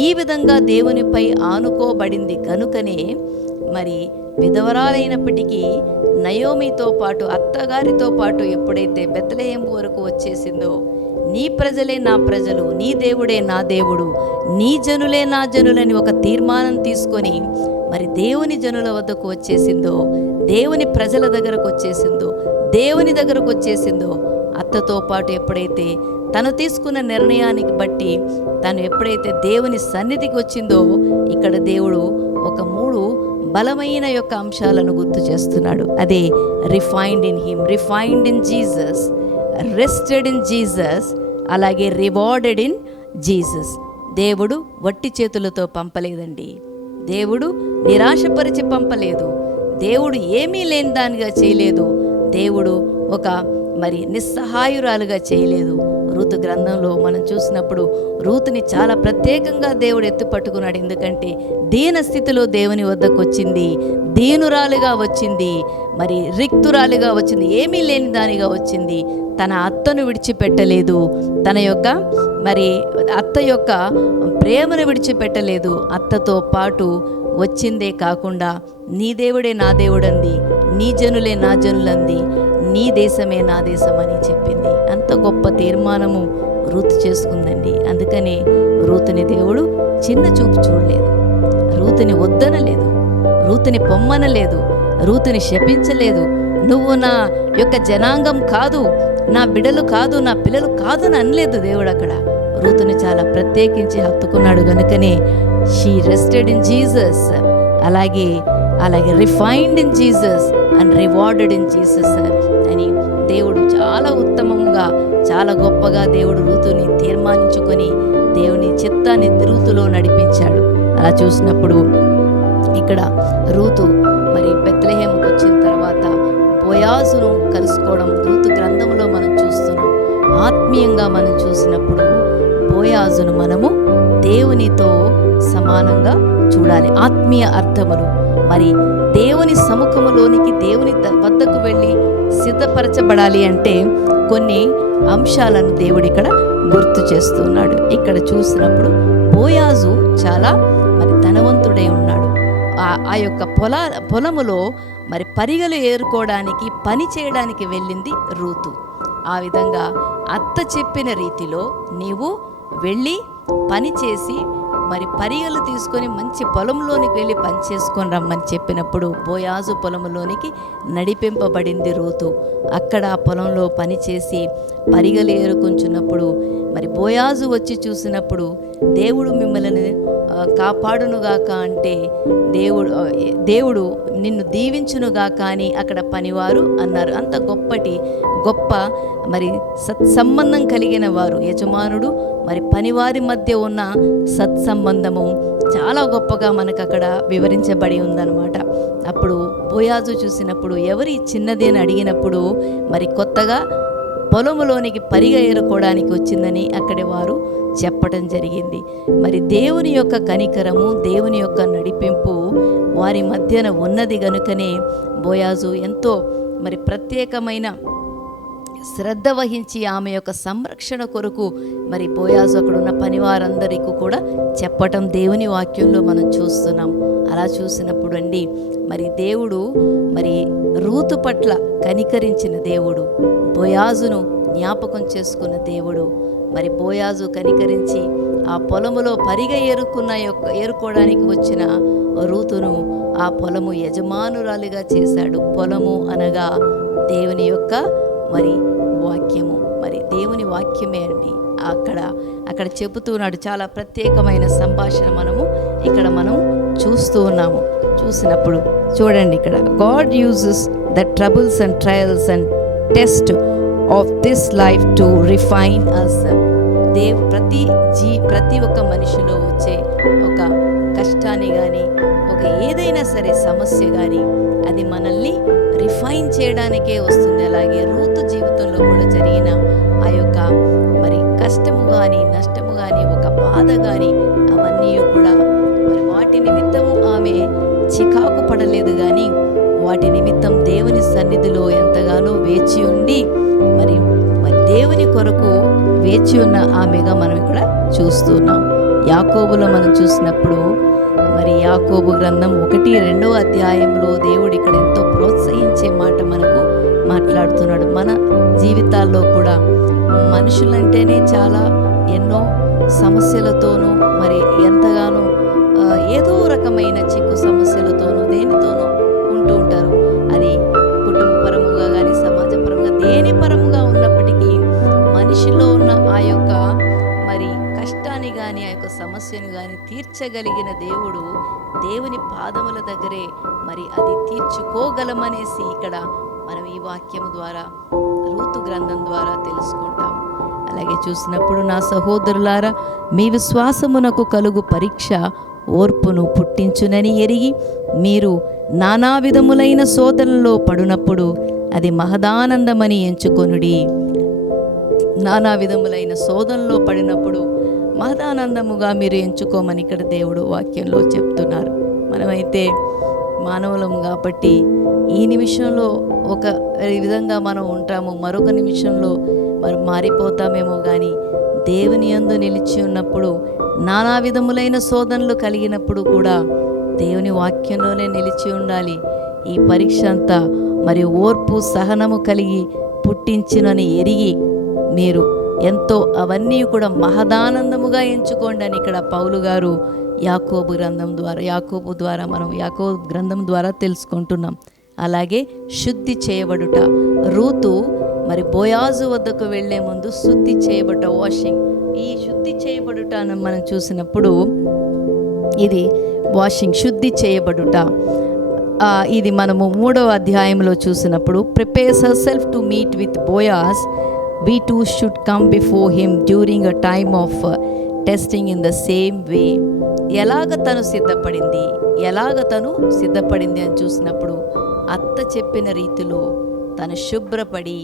ఈ విధంగా దేవునిపై ఆనుకోబడింది కనుకనే మరి విధవరాలైనప్పటికీ నయోమితో పాటు అత్తగారితో పాటు ఎప్పుడైతే బెత్లెహేము వరకు వచ్చేసిందో, నీ ప్రజలే నా ప్రజలు, నీ దేవుడే నా దేవుడు, నీ జనులే నా జనులని ఒక తీర్మానం తీసుకొని మరి దేవుని జనుల వద్దకు వచ్చేసిందో, దేవుని ప్రజల దగ్గరకు వచ్చేసిందో, దేవుని దగ్గరకు వచ్చేసిందో, అత్తతో పాటు ఎప్పుడైతే తను తీసుకున్న నిర్ణయానికి బట్టి తను ఎప్పుడైతే దేవుని సన్నిధికి వచ్చిందో, ఇక్కడ దేవుడు ఒక 3 బలమైన యొక్క అంశాలను గుర్తు చేస్తున్నాడు. అదే refined in him, refined in Jesus, rested in Jesus, అలాగే రివార్డెడ్ ఇన్ జీసస్. దేవుడు వట్టి చేతులతో పంపలేదండి. దేవుడు నిరాశపరిచి పంపలేదు. దేవుడు ఏమీ లేని దానిగా చేయలేదు. దేవుడు ఒక మరి నిస్సహాయురాలుగా చేయలేదు. రూతు గ్రంథంలో మనం చూసినప్పుడు రూతుని చాలా ప్రత్యేకంగా దేవుడు ఎత్తుపట్టుకున్నాడు. ఎందుకంటే దీన స్థితిలో దేవుని వద్దకు వచ్చింది, దీనురాలుగా వచ్చింది, మరి రిక్తురాలుగా వచ్చింది, ఏమీ లేని దానిగా వచ్చింది. తన అత్తను విడిచిపెట్టలేదు, తన యొక్క మరి అత్త యొక్క ప్రేమను విడిచిపెట్టలేదు. అత్తతో పాటు వచ్చిందే కాకుండా నీ దేవుడే నా దేవుడంది, నీ జనులే నా జనులంది, నీ దేశమే నా దేశం అని చెప్పింది. అంత గొప్ప తీర్మానము రూతు చేసుకుందండి. అందుకనే రూతుని దేవుడు చిన్న చూపు చూడలేదు, రూతుని వద్దనలేదు, రూతుని పొమ్మనలేదు, రూతుని శపించలేదు. నువ్వు నా యొక్క జనాంగం కాదు, నా బిడ్డలు కాదు, నా పిల్లలు కాదు అని అనలేదు దేవుడు. అక్కడ రూతుని చాలా ప్రత్యేకించి హత్తుకున్నాడు కనుకనే షీ రెస్టెడ్ ఇన్ జీసస్, అలాగే refined in Jesus and rewarded in Jesus అని దేవుడు చాలా ఉత్తమంగా, చాలా గొప్పగా దేవుడు రూతుని తీర్మానించుకొని దేవుని చిత్తాన్ని రూతులో నడిపించాడు. అలా చూసినప్పుడు ఇక్కడ రూతు మరి బెత్లెహేముకు వచ్చిన తర్వాత బోయాజును కలుసుకోవడం రూతు గ్రంథంలో మనం చూస్తున్నాం. ఆత్మీయంగా మనం చూసినప్పుడు బోయాజును మనము దేవునితో సమానంగా చూడాలి. ఆత్మీయ అర్థములు మరి దేవుని సముఖములోనికి, దేవుని వద్దకు వెళ్ళి సిద్ధపరచబడాలి అంటే కొన్ని అంశాలను దేవుడు ఇక్కడ గుర్తు చేస్తున్నాడు. ఇక్కడ చూసినప్పుడు బోయాజు చాలా మరి ధనవంతుడై ఉన్నాడు. ఆ యొక్క పొలములో మరి పరిగెలు ఏరుకోవడానికి, పని చేయడానికి వెళ్ళింది రూతు. ఆ విధంగా అత్త చెప్పిన రీతిలో నీవు వెళ్ళి పని చేసి మరి పరిగెలు తీసుకొని మంచి పొలంలోనికి వెళ్ళి పని చేసుకొని రమ్మని చెప్పినప్పుడు బోయాజు పొలంలోనికి నడిపింపబడింది రూతు. అక్కడ ఆ పొలంలో పని చేసి పరిగెలు ఏరుకుంటున్నప్పుడు మరి బోయాజు వచ్చి చూసినప్పుడు దేవుడు మిమ్మల్ని కాపాడునుగాక అంటే దేవుడు నిన్ను దీవించునుగాక అని అక్కడ పనివారు అన్నారు. అంత గొప్ప మరి సత్సంబంధం కలిగిన వారు, యజమానుడు మరి పనివారి మధ్య ఉన్న సత్సంబంధము చాలా గొప్పగా మనకు అక్కడ వివరించబడి ఉందన్నమాట. అప్పుడు బోయాజు చూసినప్పుడు ఎవరి చిన్నది అని అడిగినప్పుడు మరి కొత్తగా పొలములోనికి పరిగె ఏరుకోవడానికి వచ్చిందని అక్కడి వారు చెప్పడం జరిగింది. మరి దేవుని యొక్క కనికరము, దేవుని యొక్క నడిపింపు వారి మధ్యన ఉన్నది గనుకనే బోయాజు ఎంతో మరి ప్రత్యేకమైన శ్రద్ధ వహించి ఆమె యొక్క సంరక్షణ కొరకు మరి బోయాజు అక్కడ ఉన్న పనివారందరికీ కూడా చెప్పటం దేవుని వాక్యంలో మనం చూస్తున్నాం. అలా చూసినప్పుడు అండి మరి దేవుడు మరి రూతు పట్ల కనికరించిన దేవుడు, బోయాజును జ్ఞాపకం చేసుకున్న దేవుడు. మరి బోయాజు కనికరించి ఆ పొలములో పరిగె ఏరుకోవడానికి వచ్చిన రూతును ఆ పొలము యజమానురాలిగా చేశాడు. పొలము అనగా దేవుని యొక్క మరి వాక్యము, మరి దేవుని వాక్యమే అండి. అక్కడ చెబుతున్నాడు. చాలా ప్రత్యేకమైన సంభాషణ మనం చూస్తూ ఉన్నాము. చూసినప్పుడు చూడండి, ఇక్కడ God uses the troubles and trials and test of this life to refine us. ప్రతి ఒక్క మనిషిలో వచ్చే ఒక కష్టాన్ని కానీ, ఒక ఏదైనా సరే సమస్య కానీ అది మనల్ని రిఫైన్ చేయడానికే వస్తుంది. అలాగే రూతు జీవితంలో కూడా జరిగిన ఆ యొక్క మరి కష్టము కానీ, నష్టము కానీ, ఒక బాధ కానీ అవన్నీ కూడా మరి వాటి నిమిత్తము ఆమె చికాకు పడలేదు కానీ వాటి నిమిత్తం దేవుని సన్నిధిలో ఎంతగానో వేచి ఉండి మరి దేవుని కొరకు వేచి ఉన్న ఆమెగా మనం ఇక్కడ చూస్తున్నాం. యాకోబులో మనం చూసినప్పుడు మరి యాకోబు గ్రంథం 1-2 అధ్యాయంలో దేవుడు ఇక్కడ ఎంతో ప్రోత్సహించే మాట మనకు మాట్లాడుతున్నాడు. మన జీవితాల్లో కూడా మనుషులంటేనే చాలా ఎన్నో సమస్యలతోనూ మరి ఎంతగానో ఏదో రకమైన చిక్కు సమస్యలతోనూ దేనితోనూ ఉంటూ ఉంటారు. అది కుటుంబపరముగా కానీ, సమాజపరంగా, దేని పరముగా ఉన్నప్పటికీ మనిషిలో ఉన్న ఆ యొక్క మరి కష్టాన్ని కానీ, ఆ యొక్క సమస్యను కానీ తీర్చగలిగిన దేవుడు దేవుని పాదముల దగ్గరే మరి అది తీర్చుకోగలమనేసి ఇక్కడ మనం ఈ వాక్యం ద్వారా, రూతు గ్రంథం ద్వారా తెలుసుకుంటాం. అలాగే చూసినప్పుడు నా సహోదరులారా, మీ విశ్వాసమునకు కలుగు పరీక్ష ఓర్పును పుట్టించునని ఎరిగి మీరు నానా విధములైన శోధనలో పడినప్పుడు అది మహదానందమని ఎంచుకొనుడి. నానా విధములైన శోధనలో పడినప్పుడు మహదానందముగా మీరు ఎంచుకోమని ఇక్కడ దేవుడు వాక్యంలో చెప్తున్నారు. మనమైతే మానవులం కాబట్టి ఈ నిమిషంలో ఒక విధంగా మనం ఉంటాము, మరొక నిమిషంలో మరి మారిపోతామేమో కానీ దేవుని యందు నిలిచి ఉన్నప్పుడు నానా విధములైన శోధనలు కలిగినప్పుడు కూడా దేవుని వాక్యంలోనే నిలిచి ఉండాలి. ఈ పరీక్ష అంతా మరి ఓర్పు సహనము కలిగి పుట్టించినని ఎరిగి మీరు ఎంతో అవన్నీ కూడా మహదానందముగా ఎంచుకోండి అని ఇక్కడ పౌలు గారు యాకోబు గ్రంథం ద్వారా తెలుసుకుంటున్నాం. అలాగే శుద్ధి చేయబడుట. రూతు మరి బోయాజు వద్దకు వెళ్లే ముందు శుద్ధి చేయబడ్డ, వాషింగ్ ఈ శుద్ధి చేయబడుటను మనం చూసినప్పుడు ఇది వాషింగ్, శుద్ధి చేయబడుట. ఇది మనము 3వ అధ్యాయంలో చూసినప్పుడు prepares herself to meet with Boaz, we too should come before him during a time of testing in the same way. ఎలాగ తను సిద్ధపడింది అని చూసినప్పుడు అత్త చెప్పిన రీతిలో తను శుభ్రపడి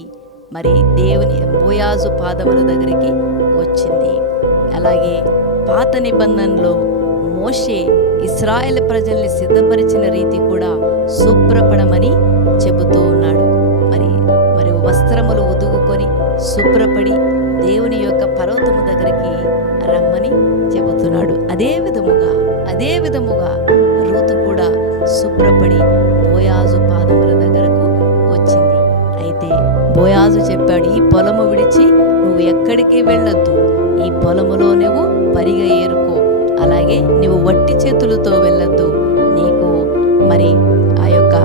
మరి దేవుని బోయాజు పాదముల దగ్గరికి వచ్చింది. అలాగే పాత నిబంధనలో మోషే ఇశ్రాయేలు ప్రజల్ని సిద్ధపరిచిన రీతి కూడా శుభ్రపడమని చెబుతూ ఉన్నాడు. మరి వస్త్రములు ఉదుగుకొని శుభ్రపడి దేవుని యొక్క పర్వతము దగ్గరికి రమ్మని చెబుతున్నాడు. అదే విధముగా రూతు కూడా శుభ్రపడి బోయాజు పాదముల దగ్గరకు వచ్చింది. అయితే బోయాజు చెప్పాడు, ఈ పొలము విడిచి నువ్వు ఎక్కడికి వెళ్ళొద్దు, ఈ పొలములో నువ్వు పరిగ ఏరుకో, అలాగే నువ్వు వట్టి చేతులతో వెళ్ళొద్దు, నీకు మరి ఆ యొక్క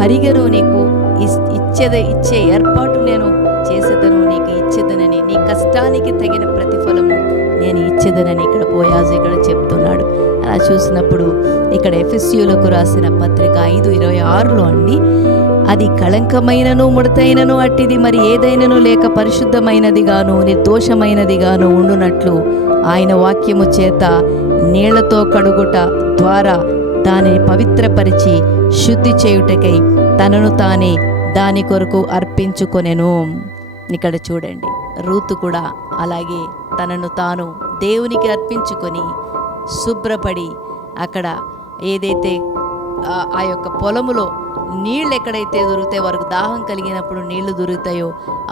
పరిగను నీకు ఇచ్చే ఏర్పాటు నేను చేసేదను, నీకు ఇచ్చేదనని, నీ కష్టానికి తగిన ప్రతిఫలము నేను ఇచ్చేదనని ఇక్కడ బోయాజు ఇక్కడ చెప్తున్నాడు. అలా చూసినప్పుడు ఇక్కడ ఎఫెసీయులకు రాసిన పత్రిక 5:26 అండి, అది కళంకమైనను ముడతైనను అట్టిది మరి ఏదైనను లేక పరిశుద్ధమైనదిగాను నిర్దోషమైనదిగాను ఉండునట్లు ఆయన వాక్యము చేత నీళ్లతో కడుగుట ద్వారా దానిని పవిత్రపరిచి శుద్ధి చేయుటకై తనను తానే దాని కొరకు అర్పించుకొనెను. ఇక్కడ చూడండి, రూతు కూడా అలాగే తనను తాను దేవునికి అర్పించుకొని శుభ్రపడి అక్కడ ఏదైతే ఆ యొక్క పొలములో నీళ్ళు ఎక్కడైతే దొరుకుతాయో, వారికి దాహం కలిగినప్పుడు నీళ్లు దొరుకుతాయో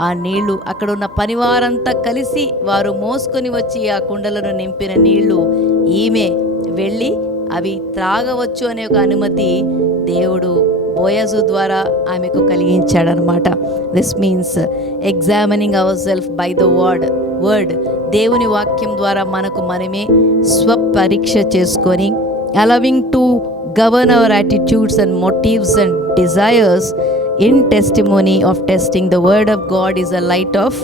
ఆ నీళ్లు అక్కడ ఉన్న పనివారంతా కలిసి వారు మోసుకొని వచ్చి ఆ కుండలను నింపిన నీళ్లు ఈమె వెళ్ళి అవి త్రాగవచ్చు అనే ఒక అనుమతి దేవుడు బోయజు ద్వారా ఆమెకు కలిగించాడనమాట. This means examining our self by the word. దేవుని వాక్యం ద్వారా మనకు మనమే స్వపరీక్ష చేసుకొని allowing to govern our attitudes and motives and desires in testimony of testing. The word of God is a light of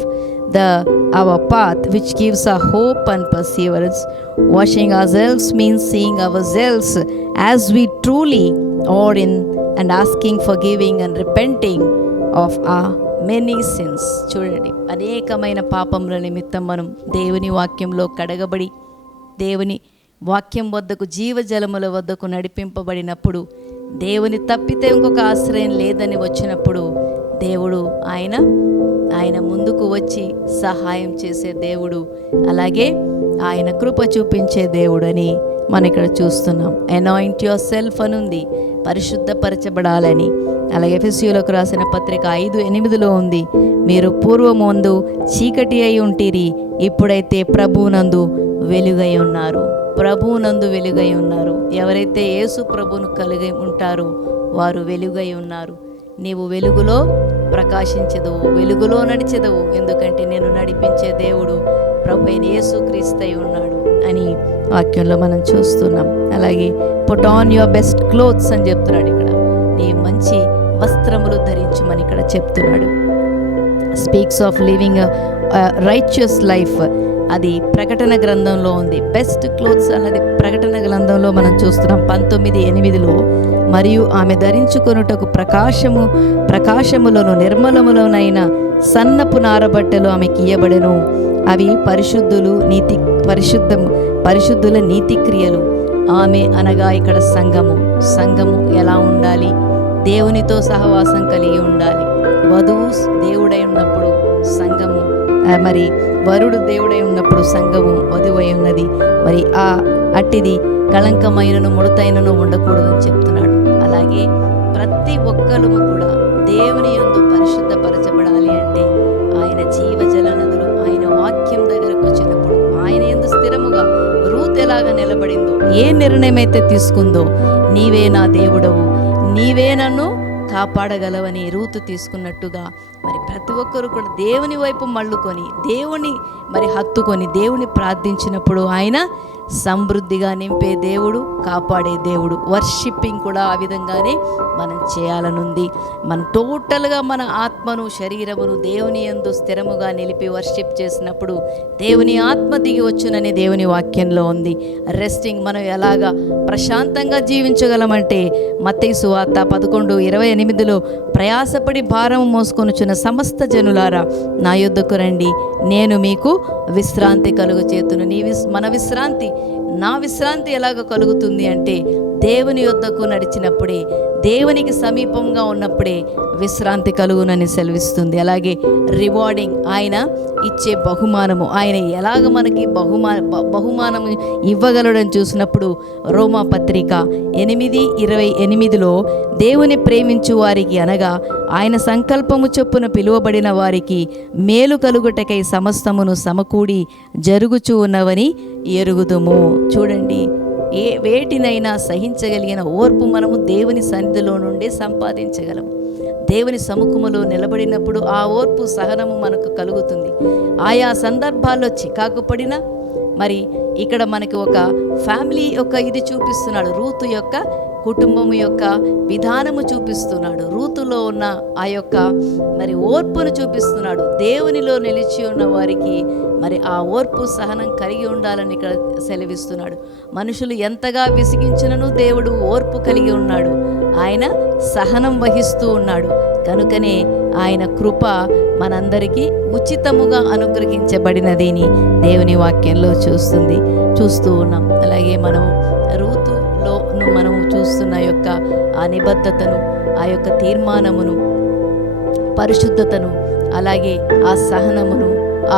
our path, which gives a hope and perseverance. Washing ourselves means seeing ourselves as we truly are in and asking forgiving and repenting of our many sins. చూడండి, అనేకమైన పాపముల నిమిత్తం మనం దేవుని వాక్యంలో కడగబడి దేవుని వాక్యం వద్దకు జీవజలముల వద్దకు నడిపింపబడినప్పుడు, దేవుని తప్పితే ఇంకొక ఆశ్రయం లేదని వచ్చినప్పుడు దేవుడు ఆయన ముందుకు వచ్చి సహాయం చేసే దేవుడు, అలాగే ఆయన కృప చూపించే దేవుడని మనం ఇక్కడ చూస్తున్నాం. అనాయింట్ యువర్ సెల్ఫ్ అనుంది, పరిశుద్ధపరచబడాలని. అలాగే ఎఫెసీయులకు రాసిన పత్రిక 5:8 ఉంది, మీరు పూర్వమందు చీకటి అయి ఉంటిరి, ఇప్పుడైతే ప్రభువునందు వెలుగై ఉన్నారు. ప్రభువునందు వెలుగై ఉన్నారు. ఎవరైతే యేసు ప్రభువును కలిగి ఉంటారో వారు వెలుగై ఉన్నారు. నీవు వెలుగులో ప్రకాశించదవు, వెలుగులో నడిచెదవు, ఎందుకంటే నేను నడిపించే దేవుడు ప్రభు అయిన యేసుక్రీస్తు ఉన్నాడు అని వాక్యంలో మనం చూస్తున్నాం. అలాగే put on your best clothes అని చెప్తున్నాడు ఇక్కడ, నీ మంచి వస్త్రములు ధరించమని ఇక్కడ చెప్తున్నాడు. Speaks of living righteous life, అది ప్రకటన గ్రంథంలో ఉంది. బెస్ట్ క్లోత్స్ అన్నది ప్రకటన గ్రంథంలో మనం చూస్తున్నాం 19:8. మరియు ఆమె ధరించుకొనుటకు ప్రకాశములను నిర్మలములోనైన సన్నపు నారబట్టలు ఆమెకి ఇయ్యబడెను. అవి పరిశుద్ధుల నీతి క్రియలు. ఆమె అనగా ఇక్కడ సంఘము ఎలా ఉండాలి? దేవునితో సహవాసం కలిగి ఉండాలి. వధువు దేవుడై ఉన్నప్పుడు సంఘము, మరి వరుడు దేవుడై ఉన్నప్పుడు సంఘము వధువై ఉన్నది. మరి అట్టిది కళంకమైనను ముడతైనను ఉండకూడదని చెప్తున్నాడు. అలాగే ప్రతి ఒక్కరు కూడా దేవుని యందు పరిశుద్ధపరచబడాలి అంటే ఆయన జీవజల నదులు ఆయన వాక్యం దగ్గరకు వచ్చినప్పుడు ఆయన యందు స్థిరముగా రూత్ ఎలాగా నిలబడిందో, ఏ నిర్ణయం అయితే తీసుకుందో, నీవే నా దేవుడవు, నీవే నన్ను కాపాడగలవని రూతు తీసుకున్నట్టుగా మరి ప్రతి ఒక్కరు కూడా దేవుని వైపు మళ్ళుకొని దేవుని మరి హత్తుకొని దేవుని ప్రార్థించినప్పుడు ఆయన సమృద్ధిగా నింపే దేవుడు, కాపాడే దేవుడు. వర్షిప్పింగ్ కూడా ఆ విధంగానే మనం చేయాలనుంది. మనం టోటల్గా మన ఆత్మను శరీరమును దేవుని యందు స్థిరముగా నిలిపి వర్షిప్ చేసినప్పుడు దేవుని ఆత్మ దిగి వచ్చునని దేవుని వాక్యంలో ఉంది. రెస్టింగ్ మనం ఎలాగా ప్రశాంతంగా జీవించగలమంటే మత్తయి సువార్త 11:28లో ప్రయాసపడి భారం మోసుకొనుచున్న సమస్త జనులారా నా యొద్దకు రండి, నేను మీకు విశ్రాంతి కలుగు చేతును. మన విశ్రాంతి, నా విశ్రాంతి ఎలాగ కలుగుతుంది అంటే దేవుని యొద్దకు నడిచినప్పుడే, దేవునికి సమీపంగా ఉన్నప్పుడే విశ్రాంతి కలుగునని సెలవిస్తుంది. అలాగే రివార్డింగ్, ఆయన ఇచ్చే బహుమానము, ఆయన ఎలాగ మనకి బహుమానము ఇవ్వగలడని చూసినప్పుడు రోమా పత్రిక 8:28లో దేవుని ప్రేమించు వారికి అనగా ఆయన సంకల్పము చొప్పున పిలువబడిన వారికి మేలు కలుగుటకై సమస్తమును సమకూడి జరుగుచూ ఉన్నవని ఎరుగుదుము. చూడండి, వేటినైనా సహించగలిగిన ఓర్పు మనము దేవుని సన్నిధిలో నుండి సంపాదించగలము. దేవుని సముఖములో నిలబడినప్పుడు ఆ ఓర్పు, సహనము మనకు కలుగుతుంది. ఆయా సందర్భాల్లో చికాకు పడినా, మరి ఇక్కడ మనకి ఒక ఫ్యామిలీ యొక్క ఇది చూపిస్తున్నాడు, రూతు యొక్క కుటుంబం యొక్క విధానము చూపిస్తున్నాడు, రూతులో ఉన్న ఆ యొక్క మరి ఓర్పును చూపిస్తున్నాడు. దేవునిలో నిలిచి ఉన్న వారికి మరి ఆ ఓర్పు సహనం కలిగి ఉండాలని ఇక్కడ సెలవిస్తున్నాడు. మనుషులు ఎంతగా విసిగించినను దేవుడు ఓర్పు కలిగి ఉన్నాడు, ఆయన సహనం వహిస్తూ ఉన్నాడు. కనుకనే ఆయన కృప మనందరికీ ఉచితముగా అనుగ్రహించబడినదని దేవుని వాక్యంలో చూస్తూ ఉన్నాం. అలాగే మనం రూతులో మనము చూస్తున్న యొక్క ఆ నిబద్ధతను, ఆ యొక్క తీర్మానమును, పరిశుద్ధతను, అలాగే ఆ సహనమును,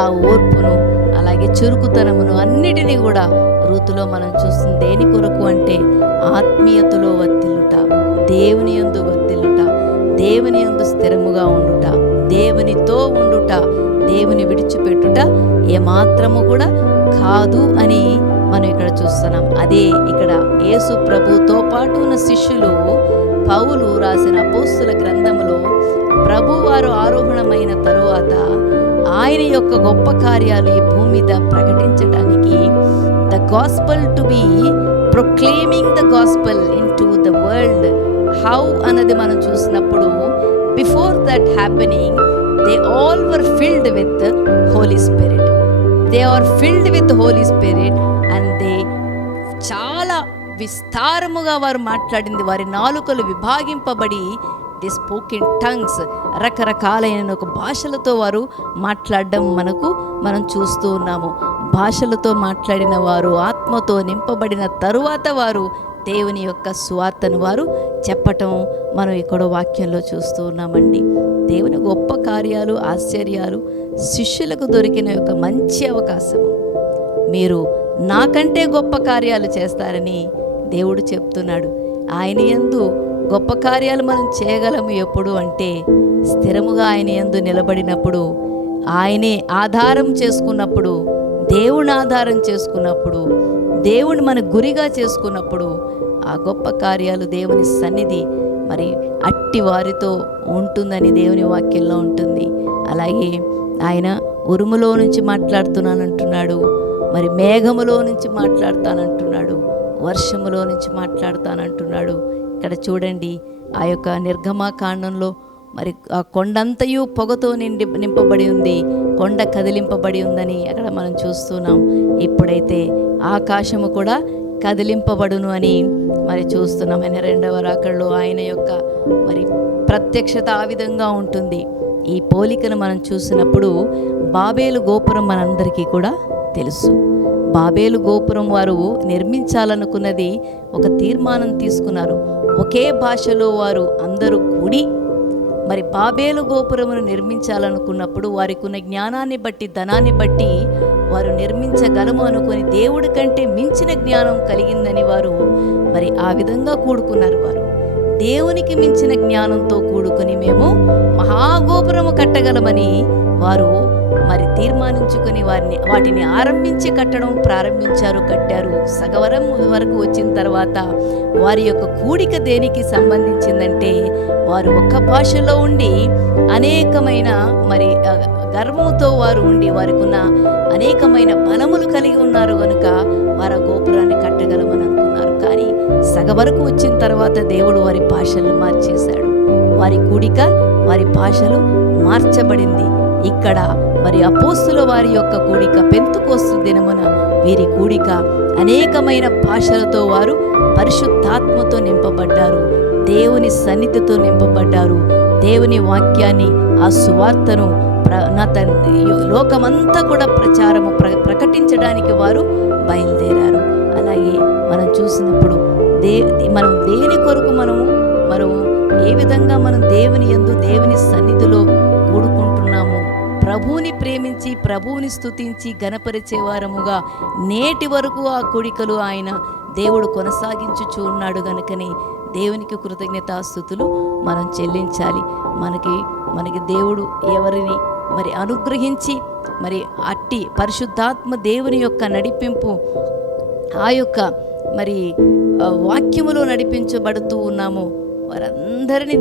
ఆ ఓర్పును, అలాగే చురుకుతనమును అన్నిటినీ కూడా రూతులో మనం చూస్తుంది. దేని కొరకు అంటే ఆత్మీయతలో వర్ధిల్లుట, దేవుని యందు వర్ధిల్లుట, దేవుని యందు స్థిరముగా ఉండుట, దేవునితో ఉండుట, దేవుని విడిచిపెట్టుట ఏమాత్రము కూడా కాదు అని మనం ఇక్కడ చూస్తున్నాం. అదే ఇక్కడ యేసు ప్రభుతో పాటు ఉన్న శిష్యులు పౌలు రాసిన అపోస్తుల గ్రంథములో ప్రభువారు ఆరోహణమైన తరువాత ఆయన యొక్క గొప్ప కార్యాలు ఈ భూమి మీద ప్రకటించడానికి, the gospel to be proclaiming the gospel in to the world, how అన్నది మనం చూసినప్పుడు before that happening they all were filled with Holy Spirit. They are filled with Holy Spirit and they చాలా విస్తారముగా వారు మాట్లాడింది, వారి నాలుకలు విభాగింపబడి ది స్పోక్ ఇన్ టంగ్స్, రకరకాలైన ఒక భాషలతో వారు మాట్లాడడం మనం చూస్తూ ఉన్నాము. భాషలతో మాట్లాడిన వారు ఆత్మతో నింపబడిన తరువాత వారు దేవుని యొక్క సువార్తను వారు చెప్పటం మనం ఇక్కడ వాక్యంలో చూస్తూ ఉన్నామండి. దేవుని గొప్ప కార్యాలు, ఆశ్చర్యాలు శిష్యులకు దొరికిన యొక్క మంచి అవకాశము. మీరు నాకంటే గొప్ప కార్యాలు చేస్తారని దేవుడు చెప్తున్నాడు. ఆయన యందు గొప్ప కార్యాలు మనం చేయగలము ఎప్పుడు అంటే స్థిరముగా ఆయన యందు నిలబడినప్పుడు, ఆయనే ఆధారం చేసుకున్నప్పుడు, దేవుని ఆధారం చేసుకున్నప్పుడు, దేవుని మన గురిగా చేసుకున్నప్పుడు ఆ గొప్ప కార్యాలు దేవుని సన్నిధి మరి అట్టి వారితో ఉంటుందని దేవుని వాక్యంలో ఉంటుంది. అలాగే ఆయన ఉరుములో నుంచి మాట్లాడుతున్నానంటున్నాడు, మరి మేఘములో నుంచి మాట్లాడతానంటున్నాడు, వర్షములో నుంచి మాట్లాడతానంటున్నాడు. ఇక్కడ చూడండి, ఆ యొక్క నిర్గమాకాండంలో మరి ఆ కొండంతయు పొగతో నింపబడి ఉంది, కొండ కదిలింపబడి ఉందని అక్కడ మనం చూస్తున్నాం. ఇప్పుడైతే ఆకాశము కూడా కదిలింపబడును అని మరి చూస్తున్నాం. ఆయన రెండవ రాకడలో ఆయన యొక్క మరి ప్రత్యక్షత ఆ విధంగా ఉంటుంది. ఈ పోలికను మనం చూసినప్పుడు బాబేలు గోపురం మనందరికీ కూడా తెలుసు. బాబేలు గోపురం వారు నిర్మించాలనుకున్నది ఒక తీర్మానం తీసుకున్నారు. ఒకే భాషలో వారు అందరూ కూడి మరి బాబేలు గోపురమును నిర్మించాలనుకున్నప్పుడు వారికి ఉన్న జ్ఞానాన్ని బట్టి, ధనాన్ని బట్టి వారు నిర్మించగలము అనుకొని దేవుడి కంటే మించిన జ్ఞానం కలిగిందని వారు మరి ఆ విధంగా కూడుకున్నారు. వారు దేవునికి మించిన జ్ఞానంతో కూడుకుని మేము మహాగోపురము కట్టగలమని వారు మరి తీర్మానించుకొని వాటిని ఆరంభించి కట్టడం ప్రారంభించారు, కట్టారు. సగవరం వరకు వచ్చిన తర్వాత వారి యొక్క కూడిక దేనికి సంబంధించిందంటే, వారు ఒక్క భాషలో ఉండి అనేకమైన మరి గర్వంతో వారు ఉండి వారికి ఉన్న అనేకమైన బలములు కలిగి ఉన్నారు కనుక వారు ఆ గోపురాన్ని కట్టగలమని అనుకున్నారు. కానీ సగ వరకు వచ్చిన తర్వాత దేవుడు వారి భాషలు మార్చేశాడు. వారి కూడిక, వారి భాషలు మార్చబడింది. ఇక్కడ మరి అపోస్తుల వారి యొక్క కూడిక, పెంతెకోస్తు దినమున వీరి కూడిక అనేకమైన భాషలతో వారు పరిశుద్ధాత్మతో నింపబడ్డారు, దేవుని సన్నిధితో నింపబడ్డారు. దేవుని వాక్యాన్ని, ఆ సువార్తను లోకమంతా కూడా ప్రకటించడానికి వారు బయలుదేరారు. అలాగే మనం చూసినప్పుడు మనం దేని కొరకు మనం ఏ విధంగా మనం దేవుని యందు, దేవుని సన్నిధిలో కూడుకుంటున్నాము, ప్రభువుని ప్రేమించి ప్రభువుని స్తుతించి గణపరిచే వారముగా నేటి వరకు ఆ కూడికలు దేవుడు కొనసాగించుచూ ఉన్నాడు. గనుకని దేవునికి కృతజ్ఞతాస్తుతులు మనం చెల్లించాలి. మనకి దేవుడు ఎవరిని మరి అనుగ్రహించి మరి అట్టి పరిశుద్ధాత్మ దేవుని యొక్క నడిపింపు, ఆ యొక్క మరి వాక్యములో నడిపించబడుతూ ఉన్నాము, వారందరినీ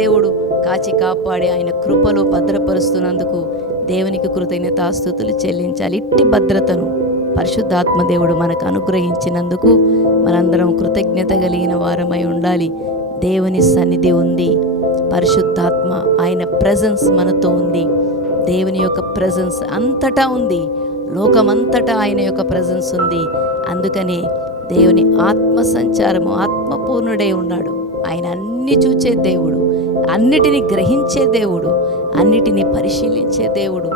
దేవుడు కాచి కాపాడి ఆయన కృపలో భద్రపరుస్తున్నందుకు దేవునికి కృతజ్ఞతాస్తుతులు చెల్లించాలి. ఇట్టి భద్రతను పరిశుద్ధాత్మ దేవుడు మనకు అనుగ్రహించినందుకు మనందరం కృతజ్ఞత కలిగిన వారమై ఉండాలి. దేవుని సన్నిధి ఉంది, పరిశుద్ధాత్మ ఆయన ప్రెజెన్స్ మనతో ఉంది. దేవుని యొక్క ప్రెజెన్స్ అంతటా ఉంది, లోకమంతటా ఆయన యొక్క ప్రెజెన్స్ ఉంది. అందుకనే దేవుని ఆత్మ సంచారము, ఆత్మపూర్ణుడై ఉన్నాడు. ఆయన అన్ని చూచే దేవుడు, అన్నిటినీ గ్రహించే దేవుడు, అన్నిటినీ పరిశీలించే దేవుడు,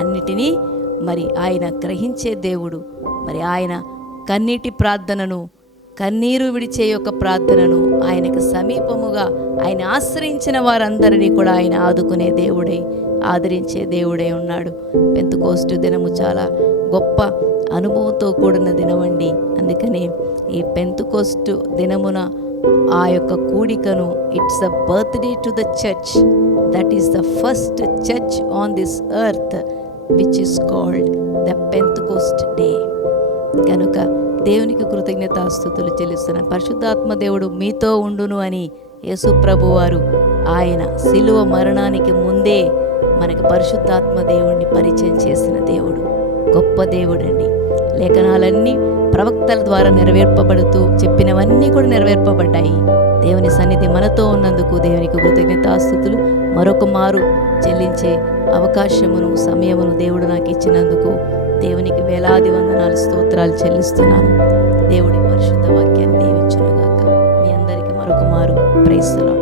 అన్నిటినీ మరి ఆయన గ్రహించే దేవుడు. మరి ఆయన కన్నీరు విడిచే యొక్క ప్రార్థనను ఆయనకు సమీపముగా ఆయన ఆశ్రయించిన వారందరినీ కూడా ఆయన ఆదుకునే దేవుడై, ఆదరించే దేవుడై ఉన్నాడు. పెంతెకోస్తు దినము చాలా గొప్ప అనుభవంతో కూడిన దినమండి. అందుకనే ఈ పెంతెకోస్తు దినమున ఆ యొక్క కూడికను, it's a birthday to the church, that is the first church on this earth which is called the Pentecost day. కనుక దేవునికి కృతజ్ఞతాస్తుతులు చెల్లిస్తున్నాను. పరిశుద్ధాత్మ దేవుడు మీతో ఉండును అని యేసు ప్రభు వారు ఆయన శిలువ మరణానికి ముందే మనకి పరిశుద్ధాత్మ దేవుడిని పరిచయం చేసిన దేవుడు, గొప్ప దేవుడండి. లేఖనాలన్నీ ప్రవక్తల ద్వారా నెరవేర్పబడుతూ చెప్పినవన్నీ కూడా నెరవేర్పబడ్డాయి. దేవుని సన్నిధి మనతో ఉన్నందుకు దేవునికి కృతజ్ఞతాస్తుతులు మరొక మారు చెల్లించే అవకాశమును, సమయమును దేవుడు నాకు ఇచ్చినందుకు దేవునికి వేలాది వందనాలు, స్తోత్రాలు చెల్లిస్తున్నాను. దేవుడి పరిశుద్ధ వాక్యాన్ని దీవించునుగాక. మీ అందరికీ మరొక మారు ప్రైజ్ ది లార్డ్.